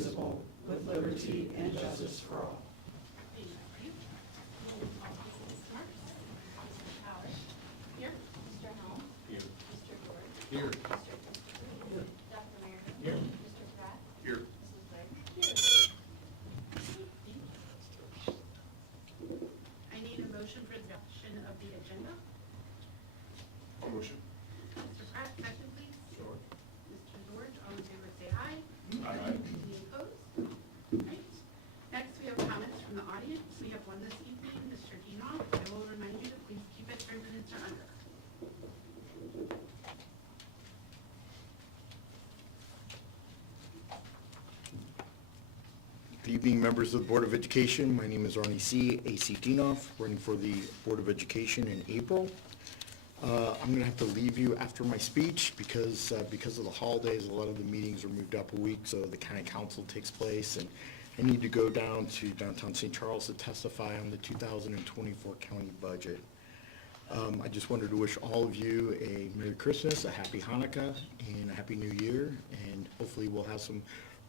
indivisible, with liberty and justice for all. Here. Mr. Helm. Here. Mr. George. Here. Mr. Christopher. Dr. Meredith. Here. Mr. Pratt. Here. Mrs. Wagner. Here. I need a motion for adoption of the agenda. Motion. Mr. Pratt, second please. Sure. Mr. George, all in favor say aye. Aye. Any opposed? Right. Next, we have comments from the audience. We have one this evening, Mr. Dinoff. I will remind you to please keep it 3 minutes or under. Good evening, members of the Board of Education. My name is Arnie C. A.C. Dinoff, running for the Board of Education in April. I'm going to have to leave you after my speech because of the holidays. A lot of the meetings are moved up a week, so the county council takes place, and I need to go down to downtown St. Charles to testify on the 2024 county budget. I just wanted to wish all of you a Merry Christmas, a Happy Hanukkah, and a Happy New Year, and hopefully we'll have some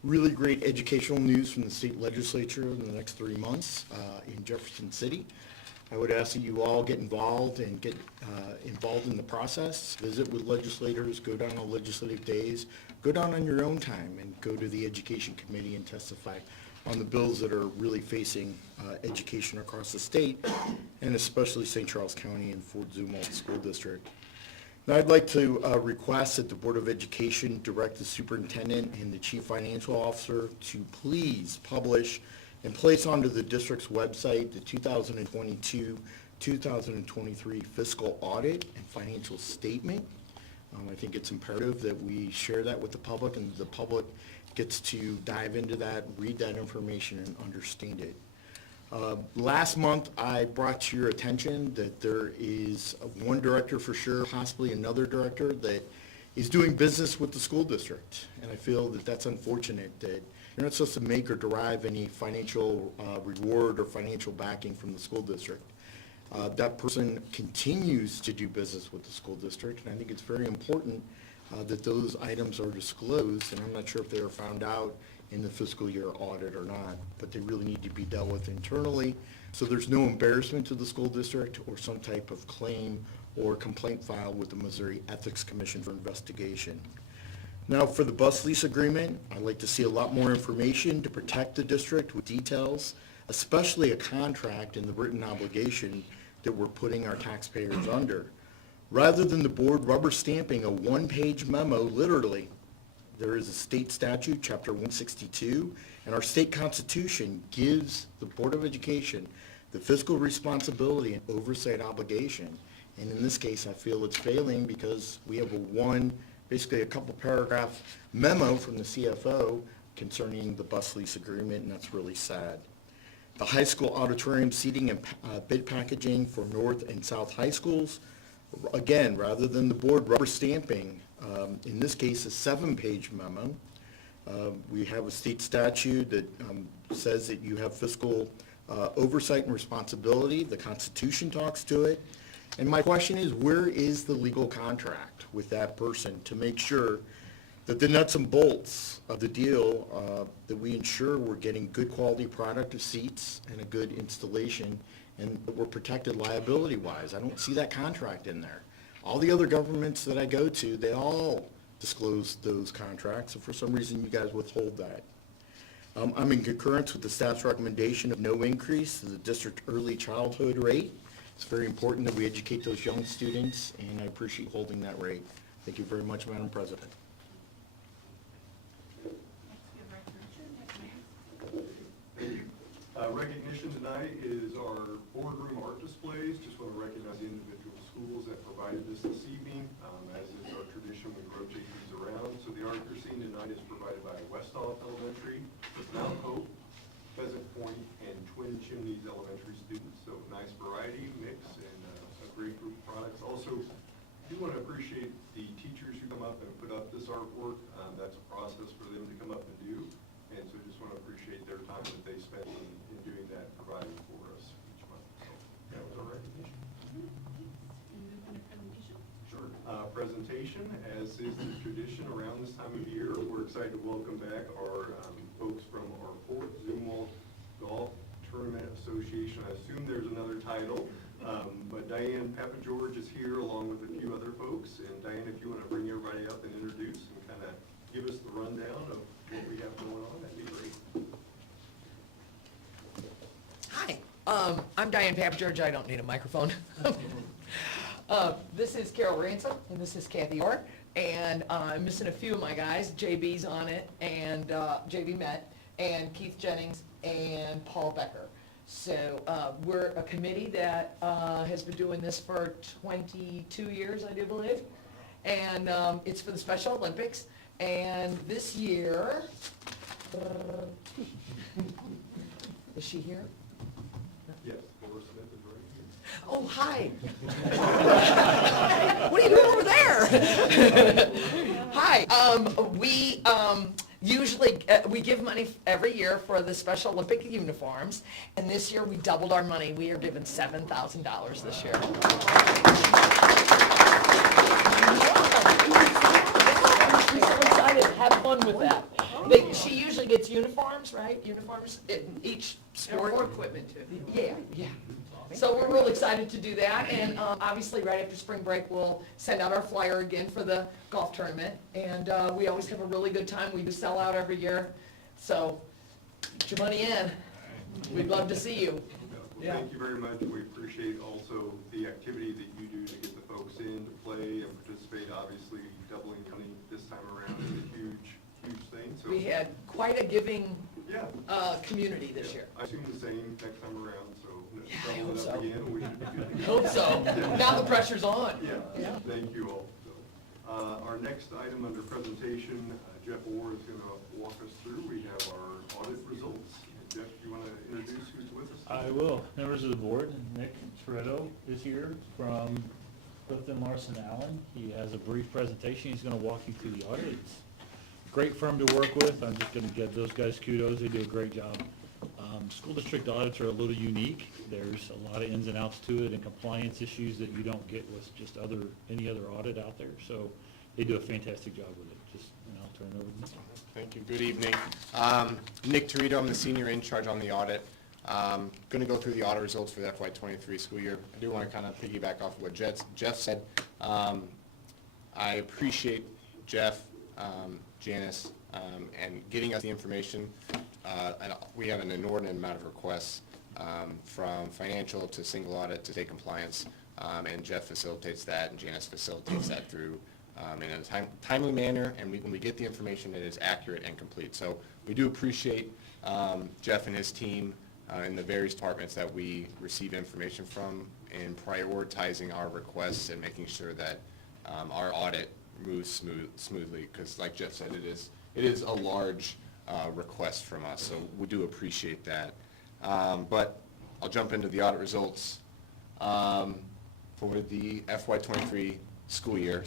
really great educational news from the state legislature in the next 3 months in Jefferson City. I would ask that you all get involved and get involved in the process, visit with legislators, go down on legislative days, go down on your own time and go to the Education Committee and testify on the bills that are really facing education across the state, and especially St. Charles County and Fort Zumwalt School District. Now, I'd like to request that the Board of Education direct the superintendent and the chief financial officer to please publish and place onto the district's website the 2022-2023 fiscal audit and financial statement. I think it's imperative that we share that with the public, and the public gets to dive into that, read that information, and understand it. Last month, I brought to your attention that there is one director for sure, possibly another director, that is doing business with the school district. And I feel that that's unfortunate, that you're not supposed to make or derive any financial reward or financial backing from the school district. That person continues to do business with the school district, and I think it's very important that those items are disclosed, and I'm not sure if they are found out in the fiscal year audit or not, but they really need to be dealt with internally, so there's no embarrassment to the school district or some type of claim or complaint filed with the Missouri Ethics Commission for investigation. Now, for the bus lease agreement, I'd like to see a lot more information to protect the district with details, especially a contract and the written obligation that we're putting our taxpayers under. Rather than the board rubber stamping a one-page memo, literally, there is a state statute, Chapter 162, and our state constitution gives the Board of Education the fiscal responsibility and oversight obligation. And in this case, I feel it's failing because we have basically a couple paragraph memo from the CFO concerning the bus lease agreement, and that's really sad. The high school auditorium seating and bid packaging for North and South high schools, again, rather than the board rubber stamping, in this case, a 7-page memo. We have a state statute that says that you have fiscal oversight and responsibility. The Constitution talks to it. And my question is, where is the legal contract with that person to make sure that the nuts and bolts of the deal, that we ensure we're getting good quality product of seats and a good installation, and that we're protected liability-wise? I don't see that contract in there. All the other governments that I go to, they all disclose those contracts, and for some reason you guys withhold that. I'm in concurrence with the staff's recommendation of no increase to the district early childhood rate. It's very important that we educate those young students, and I appreciate holding that rate. Thank you very much, Madam President. Recognition tonight is our boardroom art displays. Just want to recognize the individual schools that provided this evening. As is our tradition, we rotate these around. So the art you're seeing tonight is provided by Westall Elementary, Mount Hope, Pheasant Point, and Twin Chimneys Elementary students. So nice variety, mix, and a great group of products. Also, I do want to appreciate the teachers who come up and put up this artwork. That's a process for them to come up and do. And so just want to appreciate their time that they spend in doing that, providing for us each month. So that was our recognition. Sure. Presentation, as is the tradition around this time of year, we're excited to welcome back our folks Diane Papageorge is here along with a few other folks. And Diane, if you want to bring everybody up and introduce and kind of give us the rundown of what we have going on, that'd be great. Hi, I'm Diane Papageorge. I don't need a microphone. This is Carol Ransom, and this is Kathy Orr. And I'm missing a few of my guys. JB's on it, and JB Met, and Keith Jennings, and Paul Becker. So we're a committee that has been doing this for 22 years, I do believe. And it's for the Special Olympics. And this year, is she here? Yes, Laura Smith is right here. Oh, hi. What are you doing over there? Hi. We usually, we give money every year for the Special Olympic uniforms, and this year we doubled our money. We are giving $7,000 this year. I'm so excited. Have fun with that. She usually gets uniforms, right? Uniforms in each sport. Or equipment too. Yeah, yeah. So we're real excited to do that, and obviously right after spring break, we'll send out our flyer again for the golf tournament, and we always have a really good time. We do sell out every year, so get your money in. We'd love to see you. Well, thank you very much. We appreciate also the activity that you do to get the folks in to play and participate. Obviously, doubling money this time around is a huge thing. So We had quite a giving yeah, community this year. I assume the same next time around. So Yeah, I double hope it so. up again. We should be good to go. Hope so. Now the pressure's on. Yeah, thank you all. So, our next item under presentation, Jeff Orr is going to walk us through. We have our audit results. Jeff, you want to introduce who's with us? I will. Members of the board, Nick Toretto is here from Clifton Larson Allen. He has a brief presentation. He's going to walk you through the audit. It's a great firm to work with. I'm just going to give those guys kudos. They do a great job. School district audits are a little unique. There's a lot of ins and outs to it and compliance issues that you don't get with just any other audit out there. So they do a fantastic job with it. And I'll turn it over to Nick. Thank you. Good evening. Nick Torito, I'm the senior in charge on the audit. Going to go through the audit results for the FY23 school year. I do want to kind of piggyback off of what Jeff said. I appreciate Jeff, Janice, and getting us the information. And we have an inordinate amount of requests from financial to single audit to state compliance, and Jeff facilitates that, and Janice facilitates that through in a timely manner, and when we get the information, it is accurate and complete. So we do appreciate Jeff and his team in the various departments that we receive information from in prioritizing our requests and making sure that our audit moves smoothly, because like Jeff said, it is a large request from us, so we do appreciate that. But I'll jump into the audit results for the FY23 school year.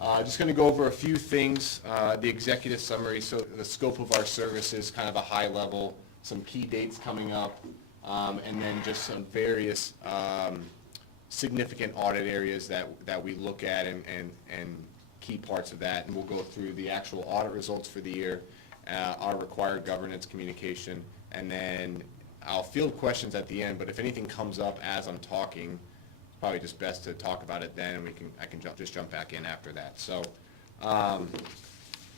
Just going to go over a few things, the executive summary, so the scope of our services, kind of a high level, some key dates coming up, and then just some various significant audit areas that we look at and key parts of that. And we'll go through the actual audit results for the year, our required governance communication, and then I'll field questions at the end, but if anything comes up as I'm talking, it's probably just best to talk about it then, and I can just jump back in after that. So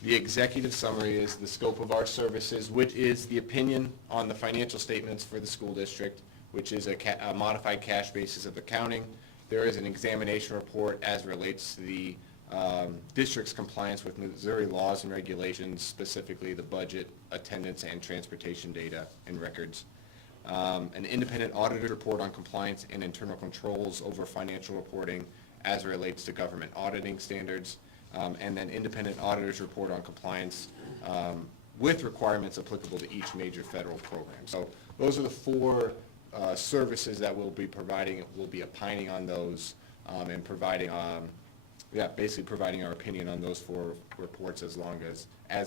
the executive summary is the scope of our services, which is the opinion on the financial statements for the school district, which is a modified cash basis of accounting. There is an examination report as relates to the district's compliance with Missouri laws and regulations, specifically the budget, attendance, and transportation data and records. An independent auditor report on compliance and internal controls over financial reporting as it relates to government auditing standards, and then independent auditors report on compliance with requirements applicable to each major federal program. So those are the four services that we'll be providing. We'll be opining on those and providing basically providing our opinion on those four reports, as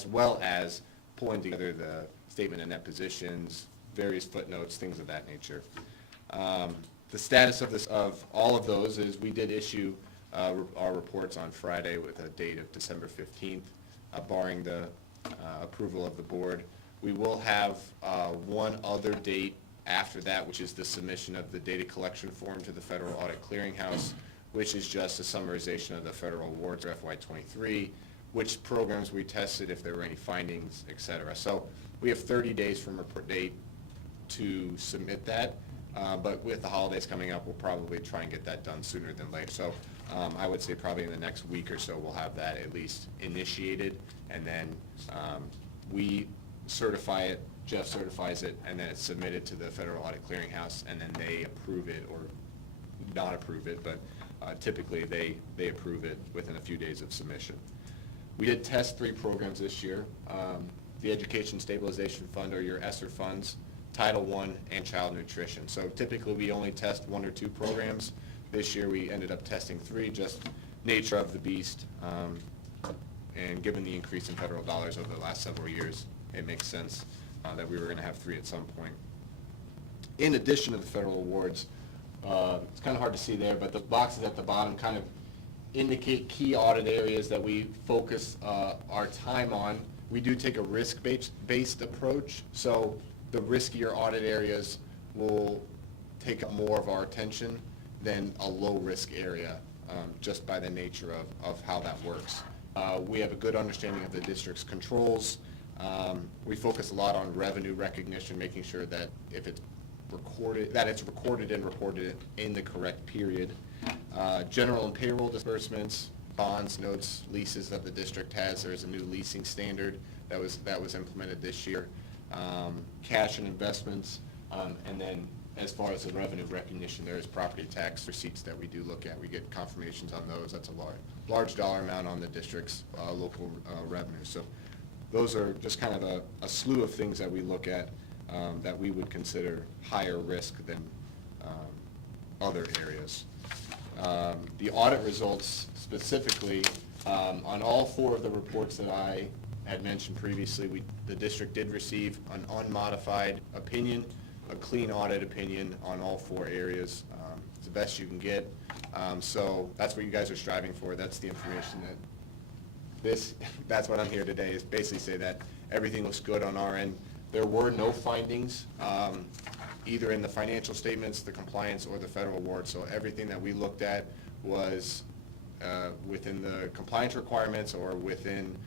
well as pulling together the statement of net positions, various footnotes, things of that nature. The status of all of those is we did issue our reports on Friday with a date of December 15th, barring the approval of the board. We will have one other date after that, which is the submission of the data collection form to the Federal Audit Clearinghouse, which is just a summarization of the federal awards for FY23, which programs we tested, if there were any findings, et cetera. So we have 30 days from report date to submit that, but with the holidays coming up, we'll probably try and get that done sooner than later. So I would say probably in the next week or so, we'll have that at least initiated, and then we certify it, Jeff certifies it, and then it's submitted to the Federal Audit Clearinghouse, and then they approve it or not approve it, but typically they approve it within a few days of submission. We did test 3 programs this year. The Education Stabilization Fund, or your ESSER funds, Title I, and Child Nutrition. So typically we only test 1 or 2 programs. This year we ended up testing 3, just nature of the beast. And given the increase in federal dollars over the last several years, it makes sense that we were going to have 3 at some point. In addition to the federal awards, it's kind of hard to see there, but the boxes at the bottom kind of indicate key audit areas that we focus our time on. We do take a risk-based approach, so the riskier audit areas will take up more of our attention than a low-risk area, just by the nature of how that works. We have a good understanding of the district's controls. We focus a lot on revenue recognition, making sure that if it's recorded, that it's recorded and reported in the correct period. General and payroll disbursements, bonds, notes, leases that the district has. There's a new leasing standard that was implemented this year. Cash and investments, and then as far as the revenue recognition, there is property tax receipts that we do look at. We get confirmations on those. That's a large dollar amount on the district's local revenue. So those are just kind of a slew of things that we look at that we would consider higher risk than other areas. The audit results specifically, on all 4 of the reports that I had mentioned previously, the district did receive an unmodified opinion, a clean audit opinion on all 4 areas. It's the best you can get. So that's what you guys are striving for. That's the information that's what I'm here today, is basically say that everything looks good on our end. There were no findings, either in the financial statements, the compliance, or the federal award. So everything that we looked at was within the compliance requirements or within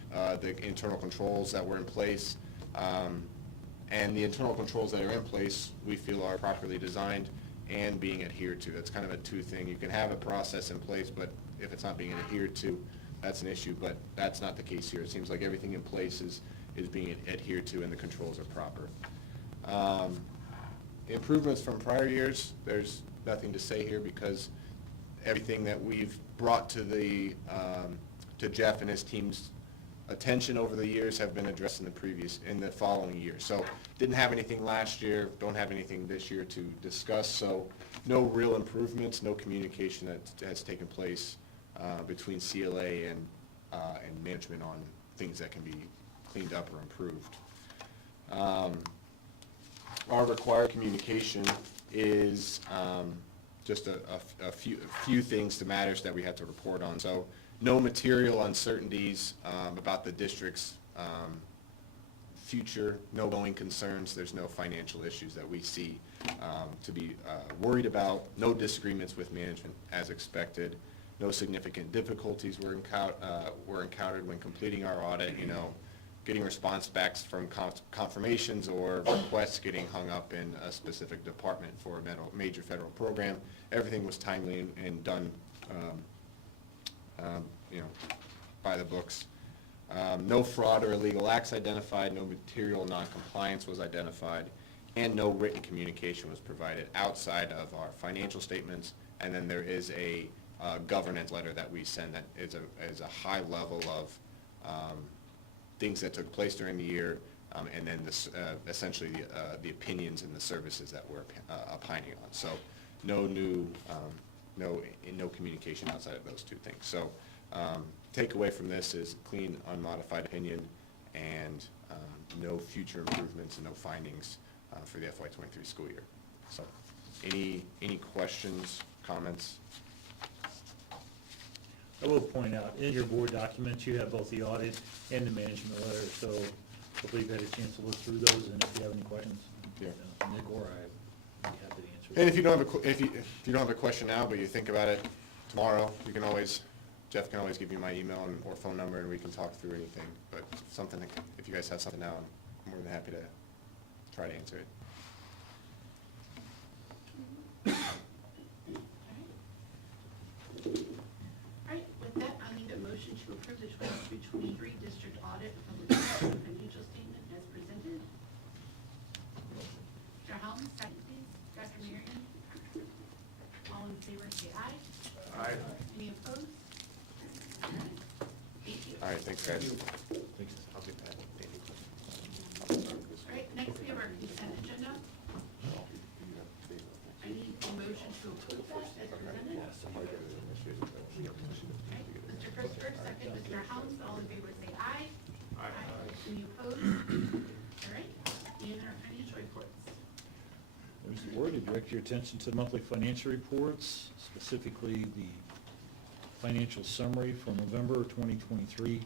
the internal controls that were in place. And the internal controls that are in place, we feel are properly designed and being adhered to. That's kind of a 2 thing. You can have a process in place, but if it's not being adhered to, that's an issue. But that's not the case here. It seems like everything in place is being adhered to and the controls are proper. Improvements from prior years, there's nothing to say here because everything that we've brought to Jeff and his team's attention over the years have been addressed in the following year. So didn't have anything last year, don't have anything this year to discuss. So no real improvements, no communication that has taken place between CLA and management on things that can be cleaned up or improved. Our required communication is just a few things to matters that we have to report on. So no material uncertainties about the district's future, no going concerns, there's no financial issues that we see to be worried about, no disagreements with management as expected, no significant difficulties were encountered when completing our audit, getting response backs from confirmations or requests getting hung up in a specific department for a major federal program. Everything was timely and done by the books. No fraud or illegal acts identified, no material non-compliance was identified, and no written communication was provided outside of our financial statements. And then there is a governance letter that we send that is a high level of things that took place during the year, and then essentially the opinions and the services that we're opining on. So no communication outside of those 2 things. So takeaway from this is clean, unmodified opinion, and no future improvements and no findings for the FY23 school year. So any questions, comments? I will point out, in your board documents, you have both the audit and the management letter, so hopefully you've had a chance to look through those, and if you have any questions, Yeah. Nick or I'd be happy to answer. And if you don't have if you don't have a question now, but you think about it tomorrow, you can always, Jeff can always give you my email or phone number, and we can talk through anything. But if you guys have something now, I'm more than happy to try to answer it. All right, with that, I need a motion to approve the 22-23 district audit of public service financial statement as presented. Mr. Helms, second please. Dr. Marion? All in favor, say aye. Aye. Any opposed? All right, thank you. All right, thanks, guys. Thanks. I'll get that. All right, next we have our consent agenda. I need a motion to approve that as presented. All right, Mr. Christopher, second. Mr. Helms, all in favor, say aye. Aye. Any opposed? All right, and our financial reports. There's the word to direct your attention to the monthly financial reports, specifically the financial summary for November 2023.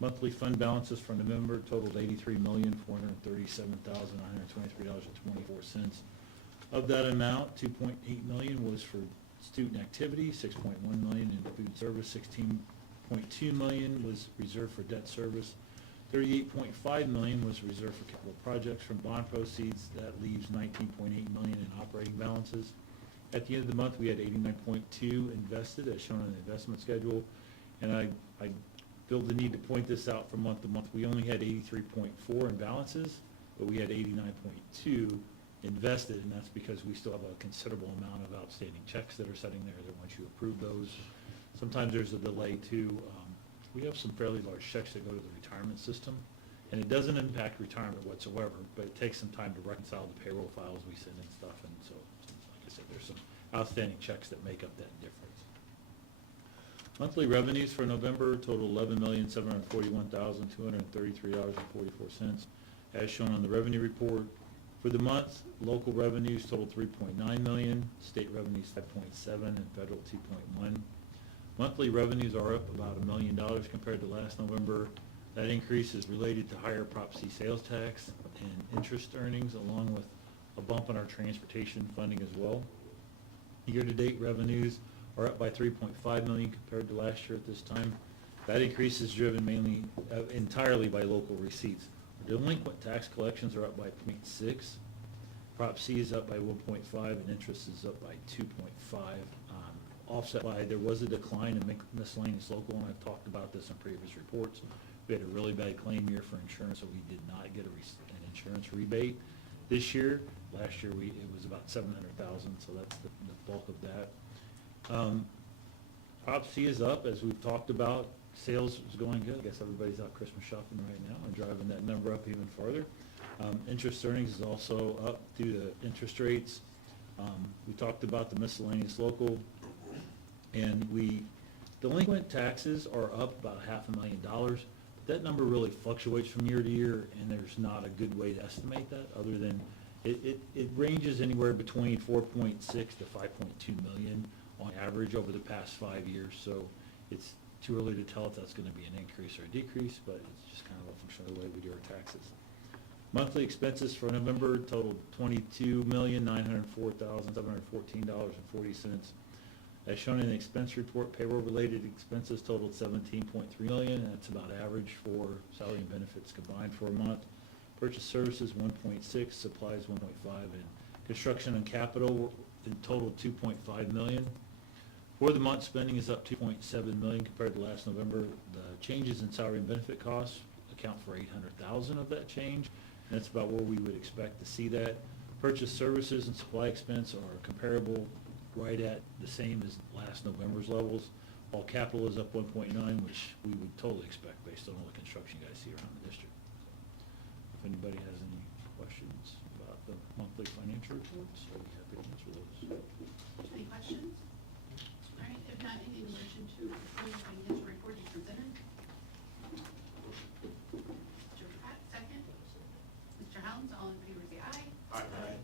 Monthly fund balances for November totaled $83,437,923.24. Of that amount, $2.8 million was for student activity, $6.1 million in food service, $16.2 million was reserved for debt service, $38.5 million was reserved for capital projects from bond proceeds. That leaves $19.8 million in operating balances. At the end of the month, we had $89.2 invested, as shown on the investment schedule. And I feel the need to point this out from month to month. We only had $83.4 in balances, but we had $89.2 invested, and that's because we still have a considerable amount of outstanding checks that are sitting there that once you approve those, sometimes there's a delay too. We have some fairly large checks that go to the retirement system, and it doesn't impact retirement whatsoever, but it takes some time to reconcile the payroll files we send and stuff, and so, like I said, there's some outstanding checks that make up that difference. Monthly revenues for November total $11,741,233.44, as shown on the revenue report. For the month, local revenues totaled $3.9 million, state revenues $5.7, and federal $2.1. Monthly revenues are up about $1 million compared to last November. That increase is related to higher Prop C sales tax and interest earnings, along with a bump in our transportation funding as well. Year-to-date revenues are up by $3.5 million compared to last year at this time. That increase is driven mainly entirely by local receipts. Delinquent tax collections are up by 0.6. Prop C is up by 1.5, and interest is up by 2.5. Offset by, there was a decline in miscellaneous local, and I've talked about this in previous reports. We had a really bad claim year for insurance, so we did not get an insurance rebate this year. Last year, it was about $700,000, so that's the bulk of that. Prop C is up, as we've talked about. Sales is going good. I guess everybody's out Christmas shopping right now and driving that number up even farther. Interest earnings is also up due to interest rates. We talked about the miscellaneous local, and delinquent taxes are up about $500,000. That number really fluctuates from year to year, and there's not a good way to estimate that other than it ranges anywhere between 4.6 to 5.2 million on average over the past 5 years. So it's too early to tell if that's going to be an increase or a decrease, but it's just kind of a function of the way we do our taxes. Monthly expenses for November totaled $22,904,714.40. As shown in the expense report, payroll-related expenses totaled $17.3 million, and that's about average for salary and benefits combined for a month. Purchase services, 1.6, supplies, 1.5, and construction and capital in total $2.5 million. For the month, spending is up $2.7 million compared to last November. The changes in salary and benefit costs account for $800,000 of that change, and that's about where we would expect to see that. Purchase services and supply expense are comparable, right at the same as last November's levels, while capital is up 1.9, which we would totally expect based on all the construction you guys see around the district. If anybody has any questions about the monthly financial reports, I'd be happy to answer those. Any questions? All right, if not, any motion to approve the financial report is presented. Mr. Pratt, second. Mr. Helms, all in favor, say aye. Aye.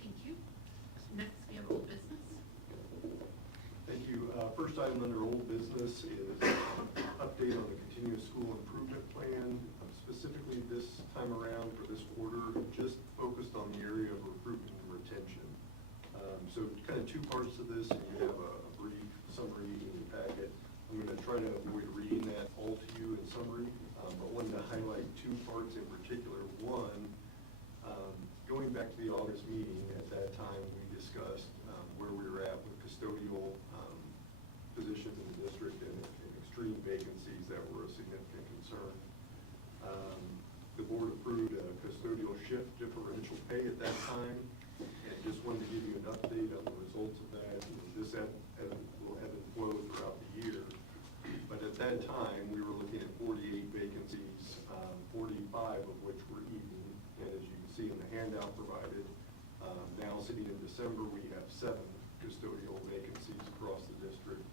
Thank you. Next, we have old business. Thank you. First item under old business is update on the continuous school improvement plan. Specifically this time around for this quarter, just focused on the area of recruitment So kind of two parts to this, and you have a brief summary in your packet. I'm going to try to avoid reading that all to you in summary, but wanted to highlight two parts in particular. One, going back to the August meeting, at that time we discussed where we were at with custodial positions in the district and extreme vacancies that were a significant concern. The board approved a custodial shift differential pay at that time, and just wanted to give you an update on the results of that. This will ebb and flow throughout the year, but at that time, we were looking at 48 vacancies, 45 of which were evening, and as you can see in the handout provided, now sitting in December, we have 7 custodial vacancies across the district.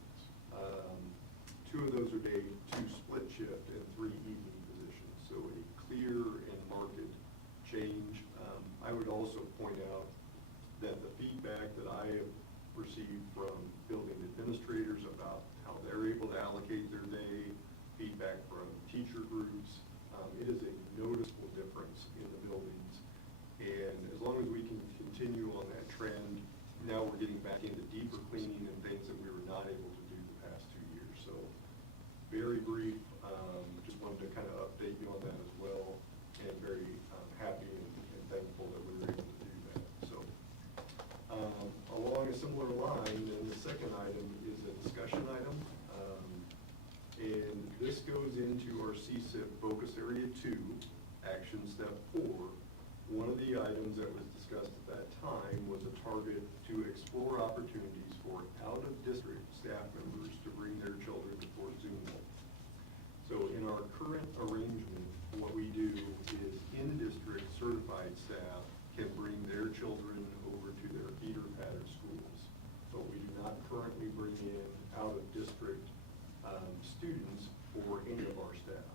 2 of those are day, 2 split shift, and 3 evening positions, so a clear and marked change. I would also point out that the feedback that I have received from building administrators about how they're able to allocate their day, feedback from teacher groups, it is a noticeable difference in the buildings. And as long as we can continue on that trend, now we're getting back into deeper cleaning and things that we were not able to do the past 2 years. So very brief, just wanted to kind of update you on that as well, and very happy and thankful that we were able to do that. So along a similar line, then the second item is a discussion item. And this goes into our CSIP Focus Area 2, Action Step 4. One of the items that was discussed at that time was a target to explore opportunities for out-of-district staff members to bring their children to Fort Zumwalt. So in our current arrangement, what we do is in-district certified staff can bring their children over to their feeder pattern schools, but we do not currently bring in out-of-district students for any of our staff.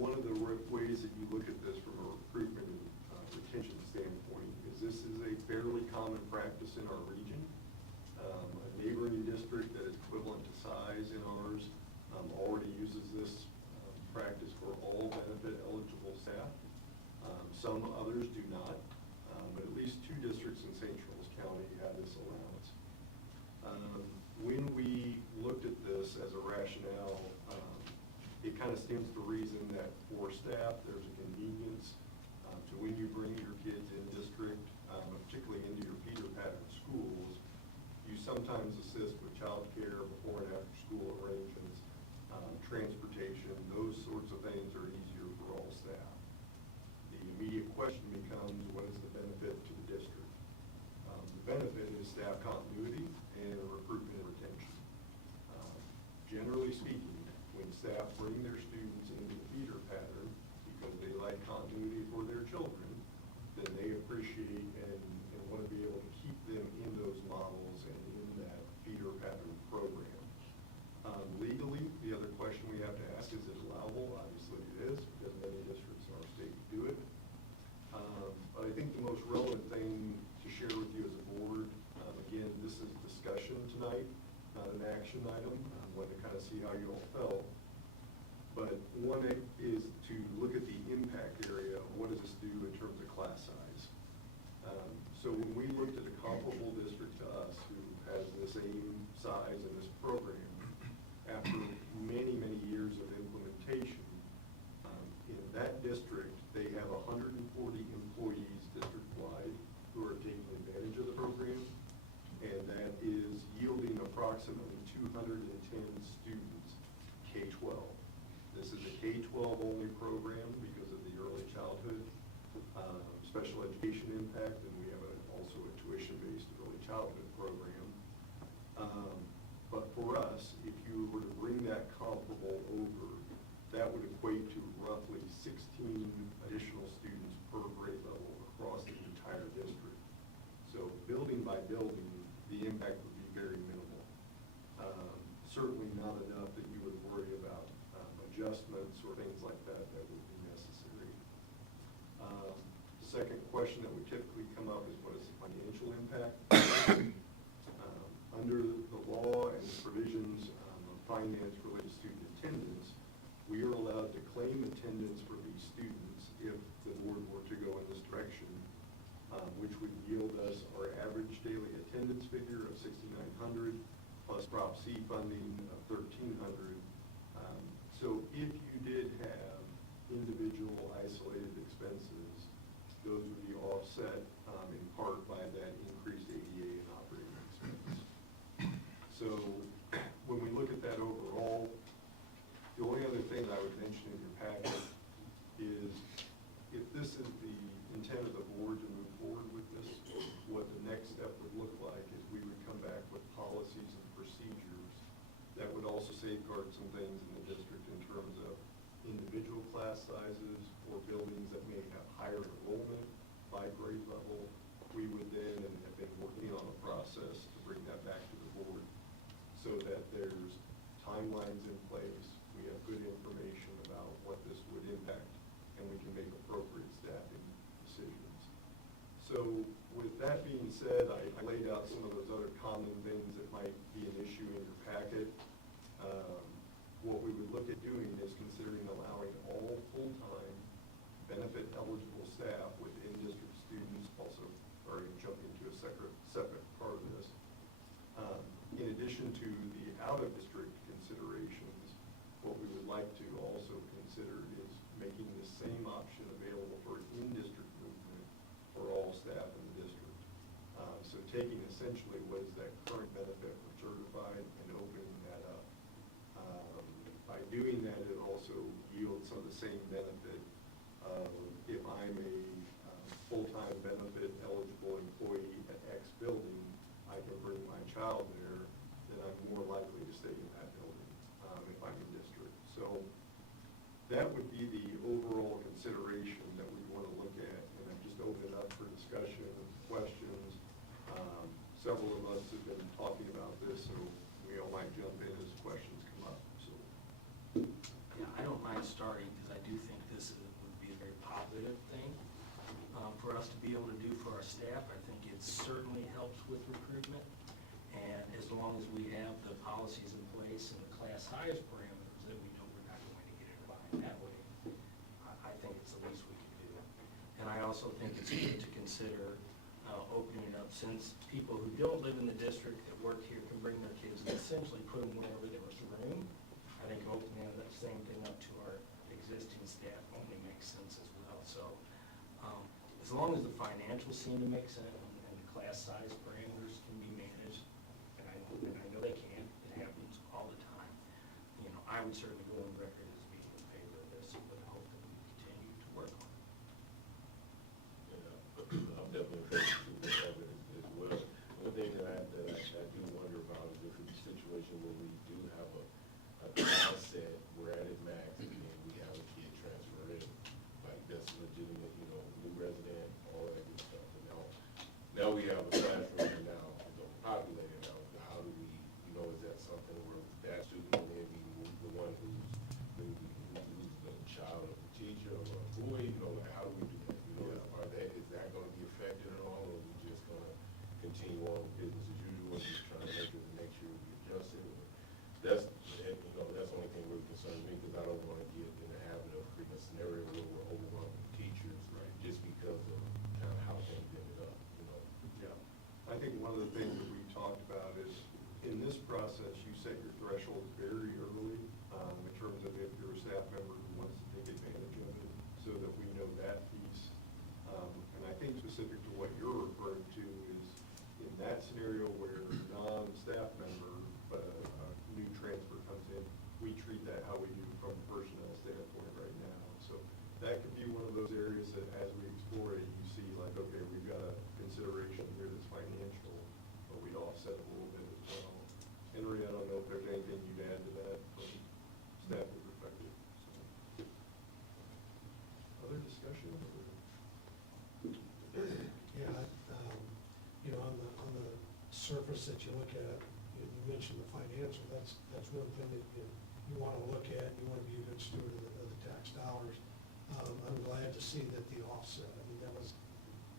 One of the ways that you look at this from a recruitment and retention standpoint is this is a fairly common practice in our region. A neighboring district that is equivalent to size in ours already uses this practice for all benefit eligible staff. Some others do not, but at least 2 districts in St. Charles County have this allowance. When we looked at this as a rationale, it kind of stands to reason that for staff, there's a convenience to when you bring your kids in district, particularly into your feeder pattern schools, you sometimes assist with childcare, before and after school arrangements, transportation, those sorts of things are easier for all staff. The immediate question becomes, what is the benefit to the district? The benefit is staff continuity and recruitment and retention. Generally speaking, when staff bring their students into the feeder pattern because they like continuity for their children, then they appreciate and want to be able to keep them in those models and in that feeder pattern program. Legally, the other question we have to ask, is it allowable? Obviously it is, because many districts in our state do it. But I think the most relevant thing to share with you as a board, again, this is discussion tonight, not an action item. I wanted to kind of see how you all felt. But one is to look at the impact area. What does this do in terms of class size? So when we looked at a comparable district to us who has the same size in this program, after many, many years of implementation, in that district, they have 140 employees district-wide who are taking advantage of the program, and that is yielding approximately 210 students, K-12. This is a K-12 only program because of the early childhood special education impact, and we have also a tuition-based early childhood program. But for us, if you were to bring that comparable over, that would equate to roughly 16 additional students per grade level across the entire district. So building by building, the impact would be very minimal. Certainly not enough that you would worry about adjustments or things like that that would be necessary. The second question that would typically come up is, what is the financial impact? Under the law and the provisions of finance related to student attendance, we are allowed to claim attendance for these students if the board were to go in this direction, which would yield us figure of $6,900 plus Prop C funding of $1,300. So if you did have individual isolated expenses, those would be offset in part by that increased ADA and operating expense. So when we look at that overall, the only other thing I would mention in your packet is if this is the intent of the board to move forward with this, what the next step would look like is we would come back with policies and procedures that would also safeguard some things in the district in terms of individual class sizes or buildings that may have higher enrollment by grade level. We would then, and have been working on a process to bring that back to the board so that there's timelines in place, we have good information about what this would impact, and we can make appropriate staffing decisions. So with that being said, I laid out some of those other common things that might be an issue in your packet. What we would look at doing is considering allowing all full-time benefit eligible staff with in-district students, also, or jumping to a separate part of this. In addition to the out-of-district considerations, what we would like to also consider is making the same option available for in-district movement for all staff in the district. So taking essentially what is that current benefit for certified and opening that up. By doing that, it also yields some of the same benefit of if I'm a full-time benefit eligible employee at X building, I can bring my child there, then I'm more likely to stay in that building if I'm in district. So that would be the overall consideration that we want to look at, and I've just opened it up for discussion, questions. Several of us have been talking about this, so we all might jump in as questions come up. So. Yeah, I don't mind starting because I do think this would be a very positive thing for us to be able to do for our staff. I think it certainly helps with recruitment, and as long as we have the policies in place and the class size parameters that we know we're not going to get it by that way, I think it's the least we can do. And I also think it's good to consider opening it up, since people who don't live in the district that work here can bring their kids and essentially put them wherever there was room. I think opening that same thing up to our existing staff only makes sense as well. So as long as the financials seem to make sense and the class size parameters can be managed, and I know they can, it happens all the time, I would certainly go on record as being in favor of this, but I hope that we continue to work on it. Yeah, I'm definitely in favor of it as well. One thing that I do wonder about is if it's a situation where we do have a class set, we're at its max, and then we have a kid transfer in, like that's legitimate, new resident, all that good stuff. And now we have a classroom, and now it's overpopulated. Now, how do we, is that something where that student will then be the one who's the child of the teacher or a boy? How do we do that? Is that going to be affected at all, or are we just going to continue on with business as usual, and just trying to make sure we adjust it? That's the only thing really concerns me, because I don't want to get in the habit of creating a scenario where we're overwhelming teachers, just because of kind of how things ended up, Yeah, I think one of the things that we talked about is, in this process, you set your thresholds very early in terms of if you're a staff member who wants to take advantage of it, so that we know that piece. And I think specific to what you're referring to is, in that scenario where non-staff member, but a new transfer comes in, we treat that how we do from a personnel standpoint right now. So that could be one of those areas that as we explore it, you see like, okay, we've got a consideration here that's financial, but we'd offset a little bit as well. Henry, I don't know if there's anything you'd add to that from staff perspective. So. Other discussion? Yeah, on the surface that you look at, you mentioned the financial, that's one thing that you want to look at, you want to be a good steward of the tax dollars. I'm glad to see that the offset, that was,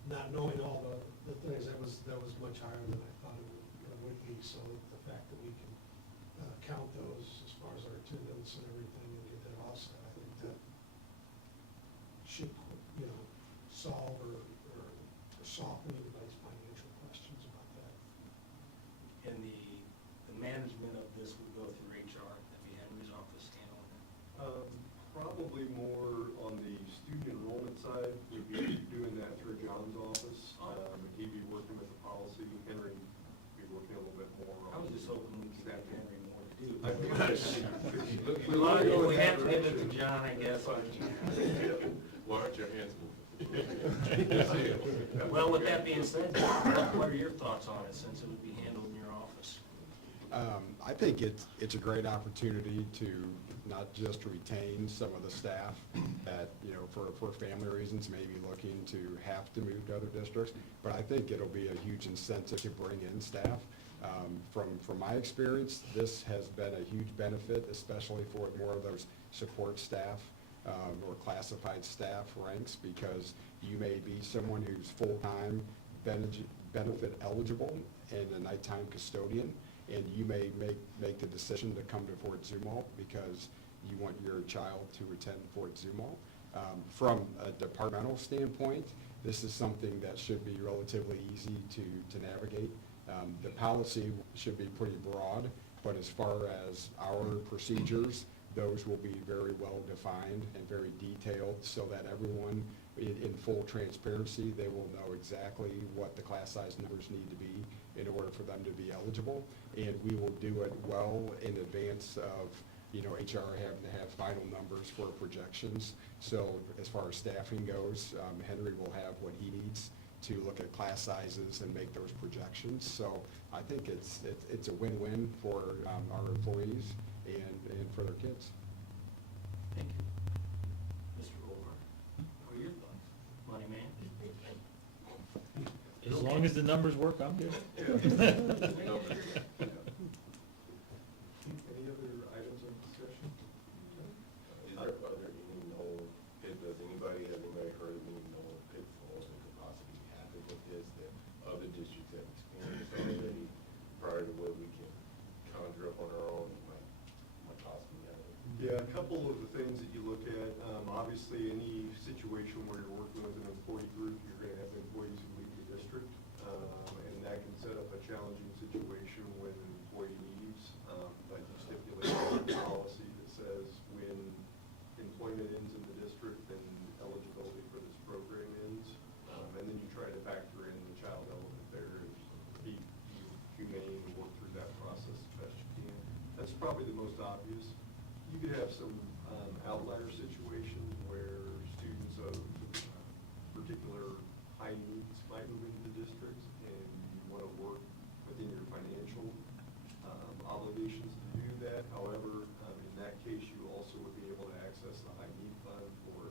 not knowing all the things, that was much higher than I thought it would be, so the fact that we can count those as far as our attendance and everything and get that offset, I think that should, solve or soften anybody's financial questions about that. said, we'd be doing that through John's office. He'd be working with the policy, Henry would be working a little bit more I on. was just hoping we could have Henry more to do. I think We want to, if we have to give it to John, I guess. Why aren't your hands moving? Well, with that being said, John, what are your thoughts on it, since it would be handled in your office? I think it's a great opportunity to not just retain some of the staff that, you know, for family reasons, may be looking to have to move to other districts, but I think it'll be a huge incentive to bring in staff. From my experience, this has been a huge benefit, especially for more of those support staff or classified staff ranks, because you may be someone who's full-time benefit eligible and a nighttime custodian, and you may make the decision to come to Fort Zumwalt because you want your child to attend Fort Zumwalt. From a departmental standpoint, this is something that should be relatively easy to navigate. The policy should be pretty broad, but as far as our procedures, those will be very well defined and very detailed so that everyone, in full transparency, they will know exactly what the class size numbers need to be in order for them to be eligible. And we will do it well in advance of, you know, HR having to have final numbers for projections. So as far as staffing goes, Henry will have what he needs to look at class sizes and make those projections. So I think it's a win-win for our employees and for their kids. Thank you. Mr. Orr, what are your thoughts? Money man? As long as the numbers work, I'm good. Any other items of discussion? Are there any known, does anybody, has anybody heard of any known pitfalls that could possibly happen with this that other districts have experienced already prior to what we can conjure up on our own and might possibly happen? Yeah, a couple of the things that you look at, obviously, any situation where you're working with an employee group, you're gonna have employees who leave the district, and that can set up a challenging situation when an employee leaves. But you stipulate a policy that says when employment ends in the district, then eligibility for this program ends. And then you try to factor in the child element there and be humane and work through that process as best you can. That's probably the most obvious. You could have some outlier situations where students of particular high needs might move into the district, and you want to work within your financial obligations to do that. However, in that case, you also would be able to access the high need fund for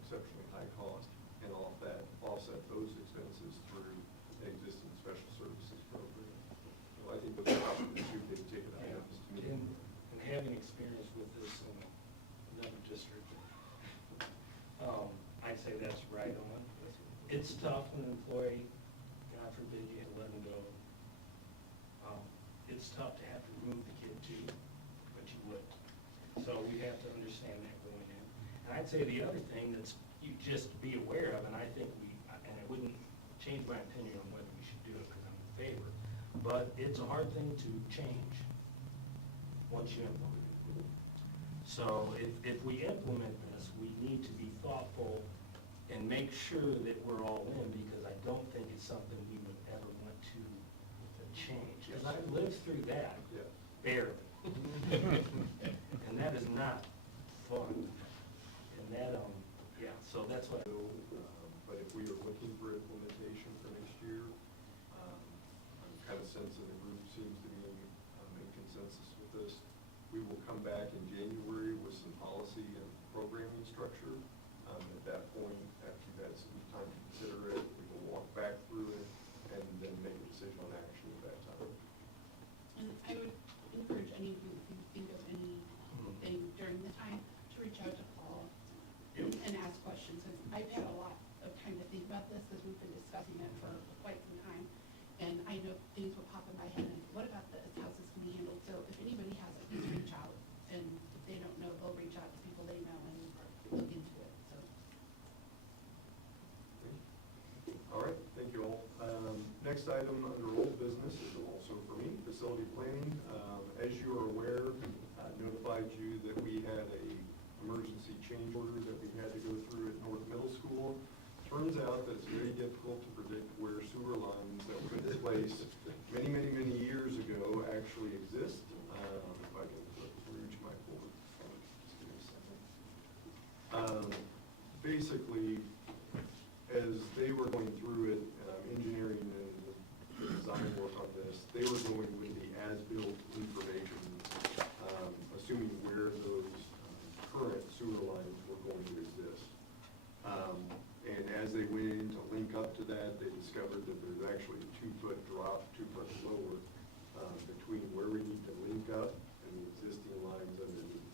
exceptionally high cost and offset those expenses through an existing special services program. So I think those are probably the two big ticket items to me. And having experience with this in another district, I'd say that's right on. It's tough when an employee, God forbid you had to let them go. It's tough to have to remove the kid too, but you would. So we have to understand that going in. And I'd say the other thing that's, you just be aware of, and I think and it wouldn't change my opinion on whether we should do it because I'm in favor, but it's a hard thing to change once you implement it. So if we implement this, we need to be thoughtful and make sure that we're all in, because I don't think it's something we would ever want to change. Because I've lived through that, Yeah. barely. And that is not fun. And that, yeah, so that's what. But if we are looking for implementation for next year, I'm kind of sensing the group seems to be in consensus with this. We will come back in January with some policy and programming structure. At that point, after you've had some time to consider it, we will walk back through it and then make a decision on action at that time. And I would encourage any of you, if you think of anything during the time, to reach out to Paul and ask questions. And I've had a lot of time to think about this because we've been discussing it for quite some time. And I know things will pop in my head, and what about this, how's this gonna be handled? So if anybody has it, please reach out. And if they don't know, they'll reach out to people they know and look into it, so. All right, thank you all. Next item under old business is also for me, facility planning. As you are aware, I notified you that we had a emergency change order that we had to go through at North Middle School. place many, many, many years ago actually exist. If I can reach my board. Just give me a second. Basically, as they were going through it, engineering and the design work on this, they were going with the as-built information, assuming where those current sewer lines were going to exist. And as they went in to link up to that, they discovered that there's actually a 2-foot drop, 2 foot lower, between where we need to link up and the existing lines underneath.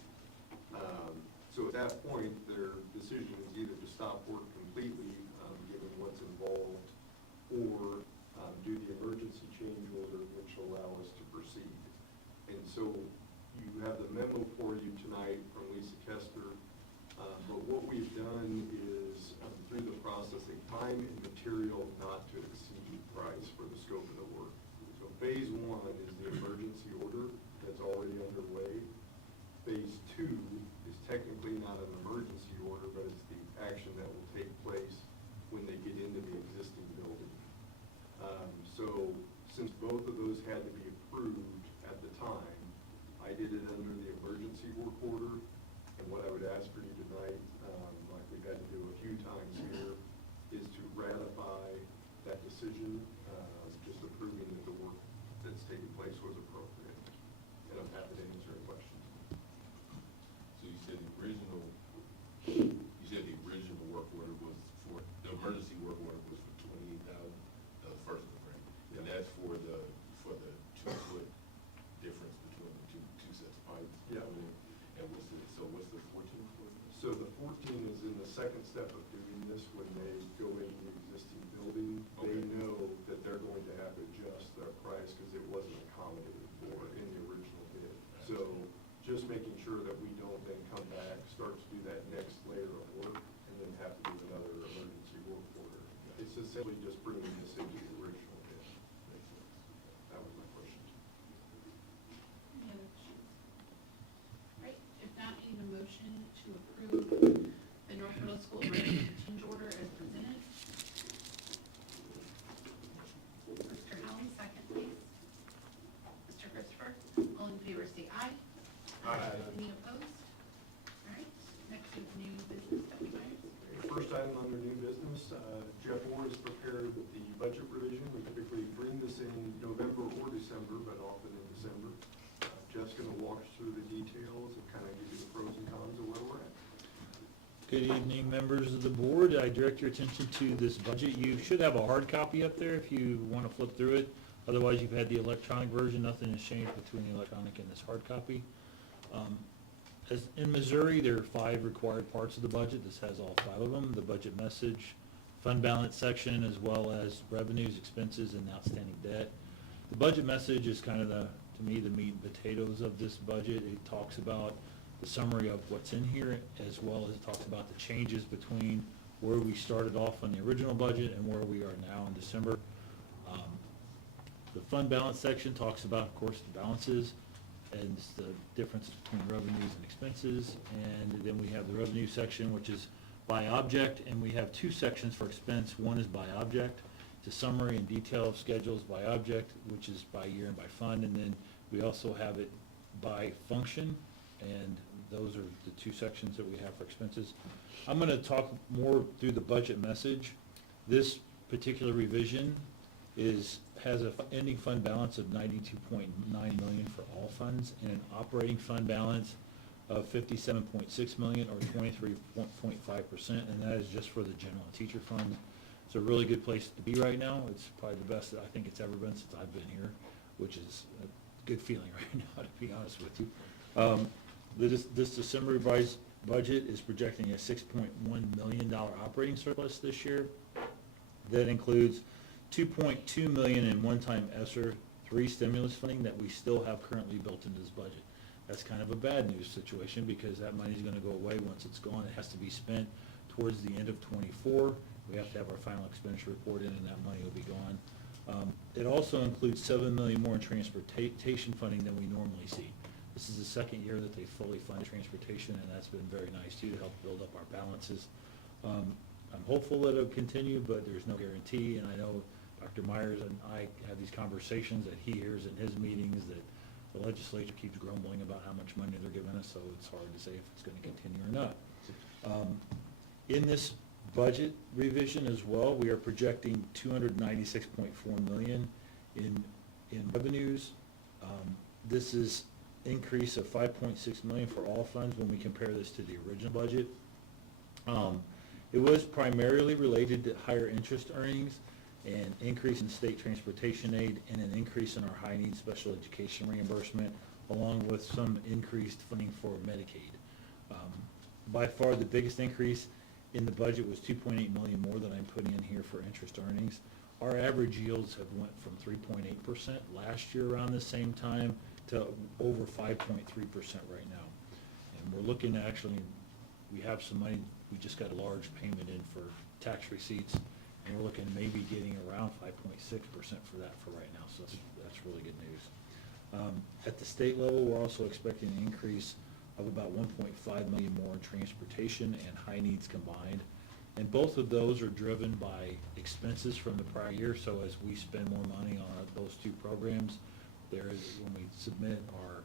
So at that point, their decision is either to stop work completely, given what's involved, or do the emergency change order, which will allow us to proceed. And so you have the memo for you tonight from Lisa Kester. But what we've done is, through the process, a time and material not to exceed price for the scope of the work. So phase 1 is the emergency order that's already underway. Phase 2 is technically not an emergency order, but it's the action that will take place when they get into the existing building. So since both of those had to be approved at the time, I did it under the emergency work order. And what I would ask for you tonight, like we've had to do a few times here, is to ratify that decision, just approving that the work that's taking place was appropriate. And I'm happy to answer any questions. So you said the original work order was for, the emergency work order was for $28,000, first of the frame. And that's for the 2-foot difference between the two sets of pipes? Yeah. And what's the 14-foot? So the 14 is in the second step of doing this. When they go into the existing building, they Okay. know that they're going to have to adjust their price because it wasn't accommodated for in the original bid. So just making sure that we don't then come back, start to do that next layer of work, and then have to do another emergency work order. It's essentially just bringing this into the original bid. That was my question. Any other questions? Right, if not, I need a motion to approve the North Middle School emergency change order as presented. Mr. Allen, second please. Mr. Christopher, all in favor say aye. Aye. Any opposed? All right, next is new business, Dr. Myers. First item under new business, Jeff Moore has prepared the budget revision. We typically bring this in November or December, but often in December. Jeff's going to walk us through the details and kind of give you the pros and cons of where we're at. Good evening, members of the board. I direct your attention to this budget. You should have a hard copy up there if you want to flip through it. Otherwise, you've had the electronic version. Nothing has changed between the electronic and this hard copy. As in Missouri, there are 5 required parts of the budget. This has all 5 of them. The budget message, fund balance section, as well as revenues, expenses, and outstanding debt. The budget message is kind of to me, the meat and potatoes of this budget. It talks about the summary of what's in here, as well as it talks about the changes between where we started off on the original budget and where we are now in December. The fund balance section talks about, of course, the balances and the difference between revenues and expenses. And then we have the revenue section, which is by object, and we have 2 sections for expense. One is by object, it's a summary and detail of schedules by object, which is by year and by fund. And then we also have it by function, and those are the 2 sections that we have for expenses. I'm going to talk more through the budget message. This particular revision has an ending fund balance of $92.9 million for all funds, and an operating fund balance of $57.6 million, or 23.5%, and that is just for the general and teacher fund. It's a really good place to be right now. It's probably the best that I think it's ever been since I've been here, which is a good feeling right now, to be honest with you. This December revised budget is projecting a $6.1 million operating surplus this year. That includes $2.2 million in one-time ESSER 3 stimulus funding that we still have currently built into this budget. That's kind of a bad news situation because that money's going to go away once it's gone. It has to be spent towards the end of '24. We have to have our final expenditure report in, and that money will be gone. It also includes $7 million more in transportation funding than we normally see. This is the second year that they fully fund transportation, and that's been very nice too, to help build up our balances. I'm hopeful that it'll continue, but there's no guarantee, and I know Dr. Myers and I have these conversations that he hears in his meetings, that the legislature keeps grumbling about how much money they're giving us, so it's hard to say if it's gonna continue or not. In this budget revision as well, we are projecting $296.4 million in revenues. This is increase of $5.6 million for all funds when we compare this to the original budget. It was primarily related to higher interest earnings, an increase in state transportation aid, and an increase in our high-needs special education reimbursement, along with some increased funding for Medicaid. By far, the biggest increase in the budget was $2.8 million more than I'm putting in here for interest earnings. Our average yields have went from 3.8% last year around the same time to over 5.3% right now. And we're looking to actually, we have some money, we just got a large payment in for tax receipts, and we're looking at maybe getting around 5.6% for that for right now, so that's really good news. At the state level, we're also expecting an increase of about 1.5 million more in transportation and high needs combined. And both of those are driven by expenses from the prior year, so as we spend more money on those two programs, there is, when we submit our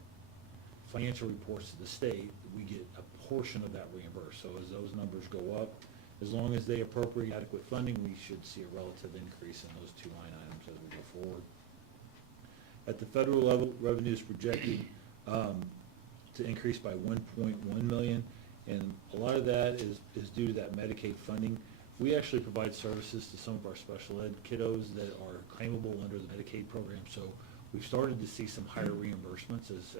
financial reports to the state, we get a portion of that reimbursed. So as those numbers go up, as long as they appropriate adequate funding, we should see a relative increase in those two line items as we go forward. At the federal level, revenue is projected to increase by 1.1 million, and a lot of that is due to that Medicaid funding. We actually provide services to some of our special ed kiddos that are claimable under the Medicaid program, so we've started to see some higher reimbursements as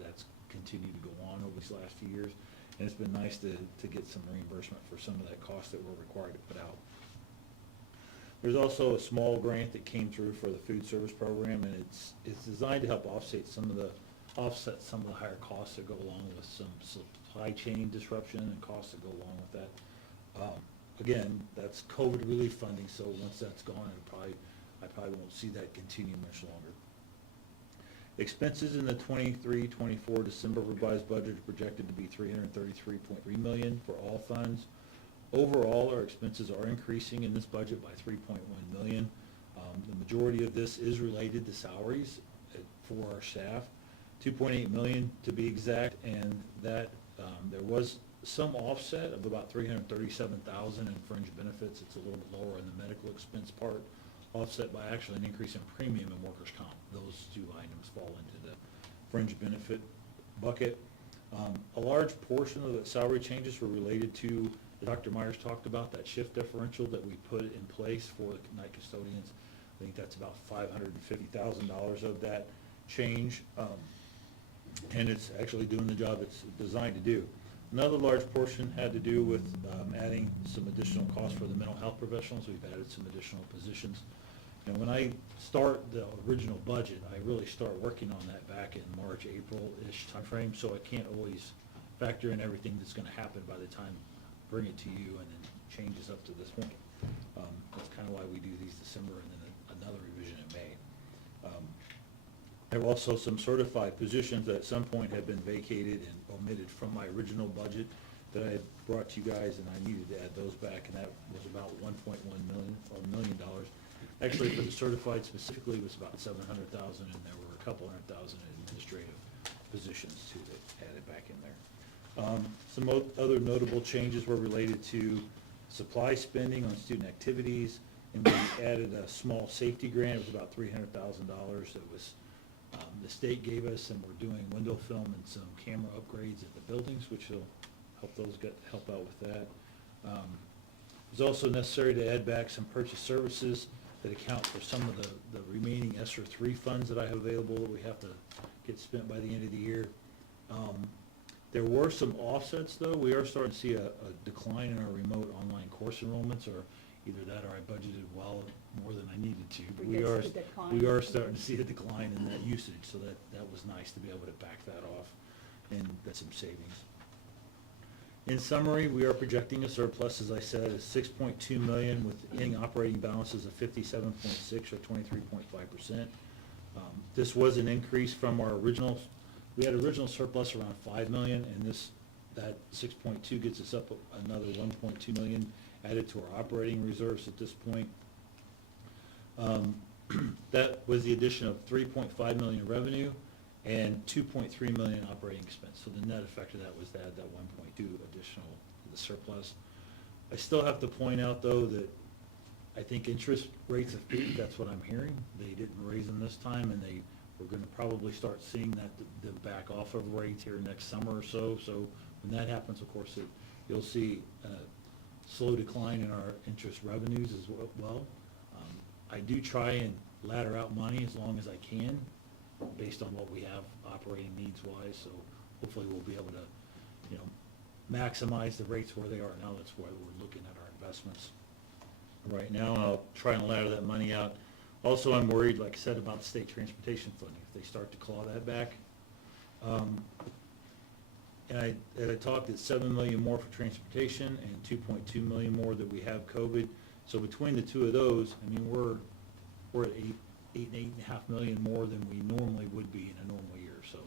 that's continued to go on over these last few years, and it's been nice to get some reimbursement for some of that cost that we're required to put out. There's also a small grant that came through for the food service program, and it's designed to help offset some of the higher costs that go along with some supply chain disruption and costs that go along with that. Again, that's COVID relief funding, so once that's gone, I probably won't see that continue much longer. Expenses in the 23-24 December revised budget are projected to be $333.3 million for all funds. Overall, our expenses are increasing in this budget by $3.1 million. The majority of this is related to salaries for our staff, $2.8 million to be exact, and that there was some offset of about $337,000 in fringe benefits. It's a little bit lower in the medical expense part, offset by actually an increase in premium and workers' comp. Those two items fall into the fringe benefit bucket. A large portion of the salary changes were related to, Dr. Myers talked about, that shift differential that we put in place for the night custodians. I think that's about $550,000 of that change, and it's actually doing the job it's designed to do. Another large portion had to do with adding some additional costs for the mental health professionals. We've added some additional positions. And when I start the original budget, I really start working on that back in March, April-ish timeframe, so I can't always factor in everything that's going to happen by the time I bring it to you and then changes up to this point. That's kind of why we do these December and then another revision in May. There were also some certified positions that at some point had been vacated and omitted from my original budget that I had brought to you guys, and I needed to add those back, and that was about $1.1 million. Actually, for the certified specifically, it was about $700,000, and there were a couple $100,000 in administrative positions too that added back in there. Some other notable changes were related to supply spending on student activities, and we added a small safety grant. It was about $300,000 that was the state gave us, and we're doing window film and some camera upgrades at the buildings, which will help out with that. It was also necessary to add back some purchase services that account for some of the remaining ESSER 3 funds that I have available that we have to get spent by the end of the year. There were some offsets, though. We are starting to see a decline in our remote online course enrollments, or either that or I budgeted well more than I needed to. But we are starting to see a decline in that usage, so that was nice to be able to back that off, and that's some savings. In summary, we are projecting a surplus, as I said, of $6.2 million with ending operating balances of 57.6 or 23.5%. This was an increase from our original. We had original surplus around $5 million, and that 6.2 gets us up another $1.2 million added to our operating reserves at this point. That was the addition of 3.5 million in revenue and 2.3 million in operating expense. So the net effect of that was to add that 1.2 additional to the surplus. I still have to point out, though, that I think interest rates have peaked. That's what I'm hearing. They didn't raise them this time, and we're gonna probably start seeing that the back off of rates here next summer or so. So when that happens, of course, you'll see a slow decline in our interest revenues as well. I do try and ladder out money as long as I can, based on what we have operating needs wise, so hopefully we'll be able to, maximize the rates where they are now. That's why we're looking at our investments right now. I'll try and ladder that money out. Also, I'm worried, like I said, about the state transportation funding, if they start to claw that back. And I talked at 7 million more for transportation and 2.2 million more that we have COVID. So between the two of those, I mean, we're at eight and a half million more than we normally would be in a normal year. So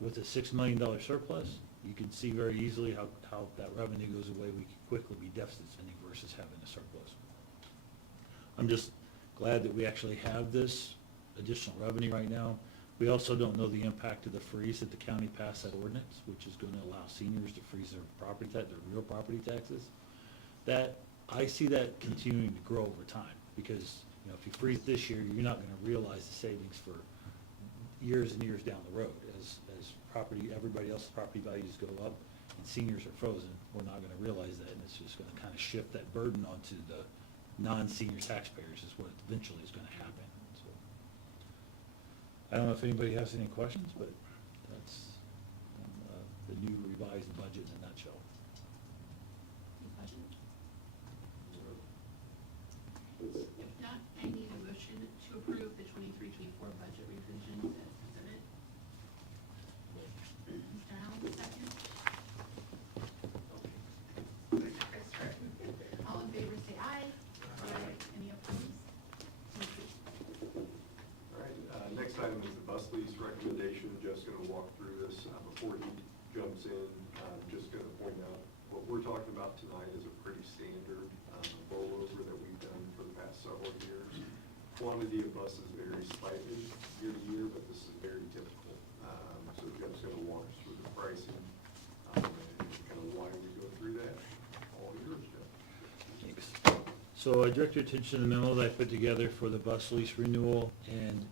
with a $6 million surplus, you can see very easily how that revenue goes away. We can quickly be deficit spending versus having a surplus. I'm just glad that we actually have this additional revenue right now. We also don't know the impact of the freeze that the county passed that ordinance, which is going to allow seniors to freeze their property tax, their real property taxes. That, I see that continuing to grow over time, because if you freeze this year, you're not going to realize the savings for years and years down the road. As everybody else's property values go up and seniors are frozen, we're not going to realize that, and it's just going to kind of shift that burden onto the non-senior taxpayers is what eventually is going to happen. So I don't know if anybody has any questions, but that's the new revised budget in a nutshell. Any questions? If not, I need a motion to approve the 23-24 budget revisions as presented. Mr. Allen, second. Christopher. All in favor, say aye. Aye. Any opposed? Thank you. All right, next item is the bus lease recommendation. Jeff's going to walk through this. Before he jumps in, I'm just going to point out, what we're talking about tonight is a pretty standard rollover that we've done for the past several years. Quantity of buses varies slightly year to year, but this is very typical. So Jeff's going to walk us through the pricing and kind of why we go through that. All yours, Jeff. Thanks. So I direct your attention to the memo that I put together for the bus lease renewal, and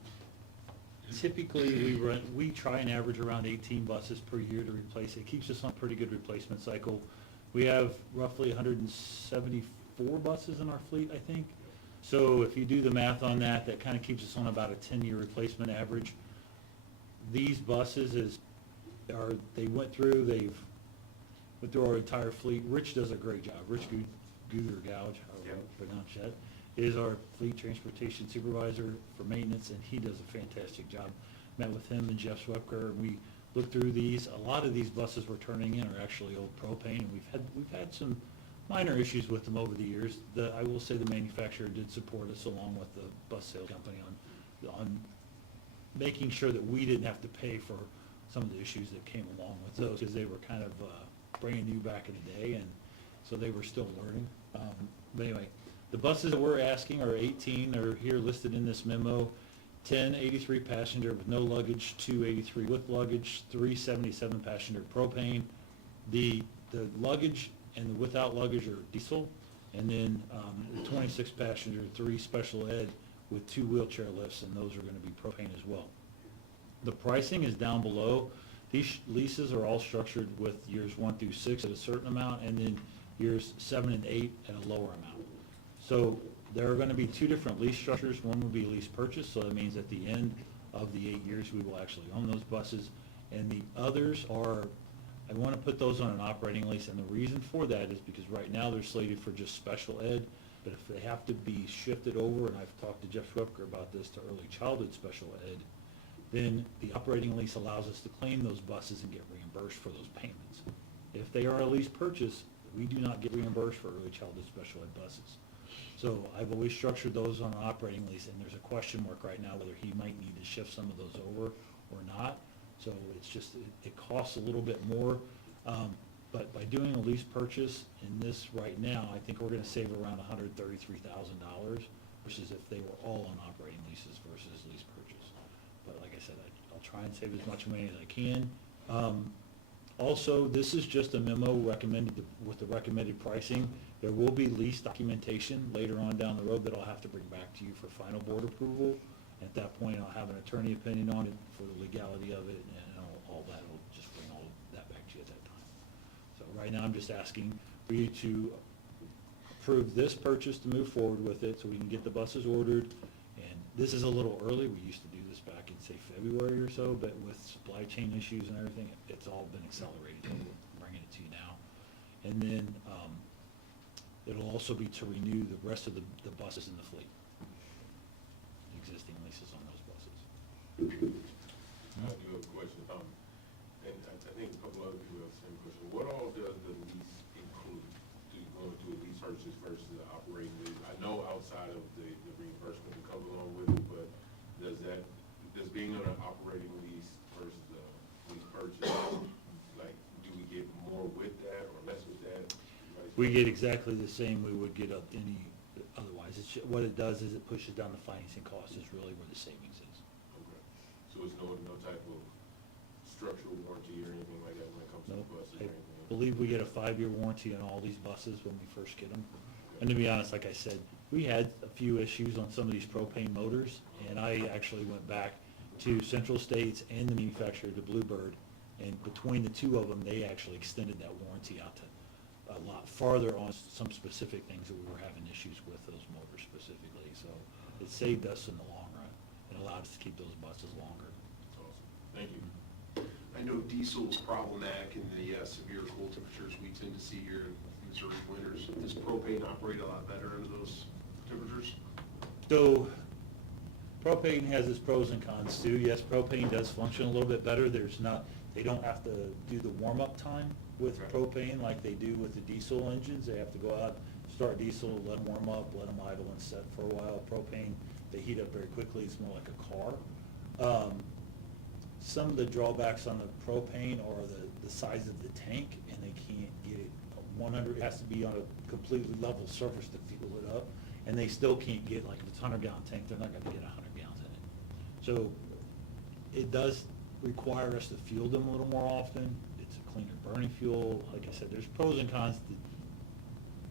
typically we try and average around 18 buses per year to replace. It keeps us on a pretty good replacement cycle. We have roughly 174 buses in our fleet, I think. So if you do the math on that, that kind of keeps us on about a 10-year replacement average. These buses they went through our entire fleet. Rich does a great job. Rich Gouge, however you pronounce that, is our fleet transportation supervisor for maintenance, and he does a fantastic job. Met with him and Jeff Swepker, and we looked through these. A lot of these buses we're turning in are actually old propane, and we've had some minor issues with them over the years. I will say the manufacturer did support us along with the bus sales company on making sure that we didn't have to pay for some of the issues that came along with those, because they were kind of brand new back in the day, and so they were still learning. But anyway, the buses that we're asking are 18. They're here listed in this memo. 10 83 passenger with no luggage, 2 83 with luggage, 3 77 passenger propane. The luggage and the without luggage are diesel, and then the 26 passenger, 3 special ed with 2 wheelchair lifts, and those are going to be propane as well. The pricing is down below. These leases are all structured with years 1 through 6 at a certain amount, and then years 7 and 8 at a lower amount. So there are going to be 2 different lease structures. One will be lease purchase, so that means at the end of the 8 years we will actually own those buses, and the others are, I want to put those on an operating lease, and the reason for that is because right now they're slated for just special ed, but if they have to be shifted over, and I've talked to Jeff Schwepker about this, to early childhood special ed, then the operating lease allows us to claim those buses and get reimbursed for those payments. If they are a lease purchase, we do not get reimbursed for early childhood special ed buses. So I've always structured those on an operating lease, and there's a question mark right now whether he might need to shift some of those over or not. So it's just, it costs a little bit more, but by doing a lease purchase in this right now, I think we're going to save around $133,000 versus if they were all on operating leases versus lease purchase. But like I said, I'll try and save as much money as I can. Also, this is just a memo recommended, with the recommended pricing. There will be lease documentation later on down the road that I'll have to bring back to you for final board approval. At that point, I'll have an attorney opinion on it for the legality of it, and all that, I'll just bring all of that back to you at that time. So right now, I'm just asking for you to approve this purchase to move forward with it, so we can get the buses ordered. And this is a little early, we used to do this back in, say, February or so, but with supply chain issues and everything, it's all been accelerated, we're bringing it to you now. And then, it'll also be to renew the rest of the buses in the fleet, existing leases on those buses. I do have a question, and I think a couple other people have the same question. What all does the lease include? Do you want to do a lease purchase versus the operating lease? I know outside of the reimbursement that comes along with it, but does being on an operating lease versus a lease purchase, like, do we get more with that or less with that? We get exactly the same we would get up any, otherwise. What it does is it pushes down the financing cost, is really where the savings is. Okay, so it's no type of structural warranty or anything like that when it comes to Nope. buses or I anything? believe we get a 5-year warranty on all these buses when we first get them. And to be honest, like I said, we had a few issues on some of these propane motors, and I actually went back to Central States and the manufacturer, to Bluebird, and between the two of them, they actually extended that warranty out to a lot farther on some specific things that we were having issues with those motors specifically. So it saved us in the long run and allowed us to keep those buses longer. Awesome, thank you. I know diesel is problematic in the severe cold temperatures we tend to see here in Missouri winters. Does propane operate a lot better under those temperatures? So propane has its pros and cons too. Yes, propane does function a little bit better. They don't have to do the warm-up time with propane like they do with the diesel engines. They have to go out, start diesel, let them warm up, let them idle and set for a while. Propane, they heat up very quickly. It's more like a car. Some of the drawbacks on the propane are the size of the tank, and they can't get it 100, it has to be on a completely level surface to fuel it up. And they still can't get, like if it's a 100-gallon tank, they're not gonna get 100 gallons in it. So it does require us to fuel them a little more often. It's a cleaner burning fuel. Like I said, there's pros and cons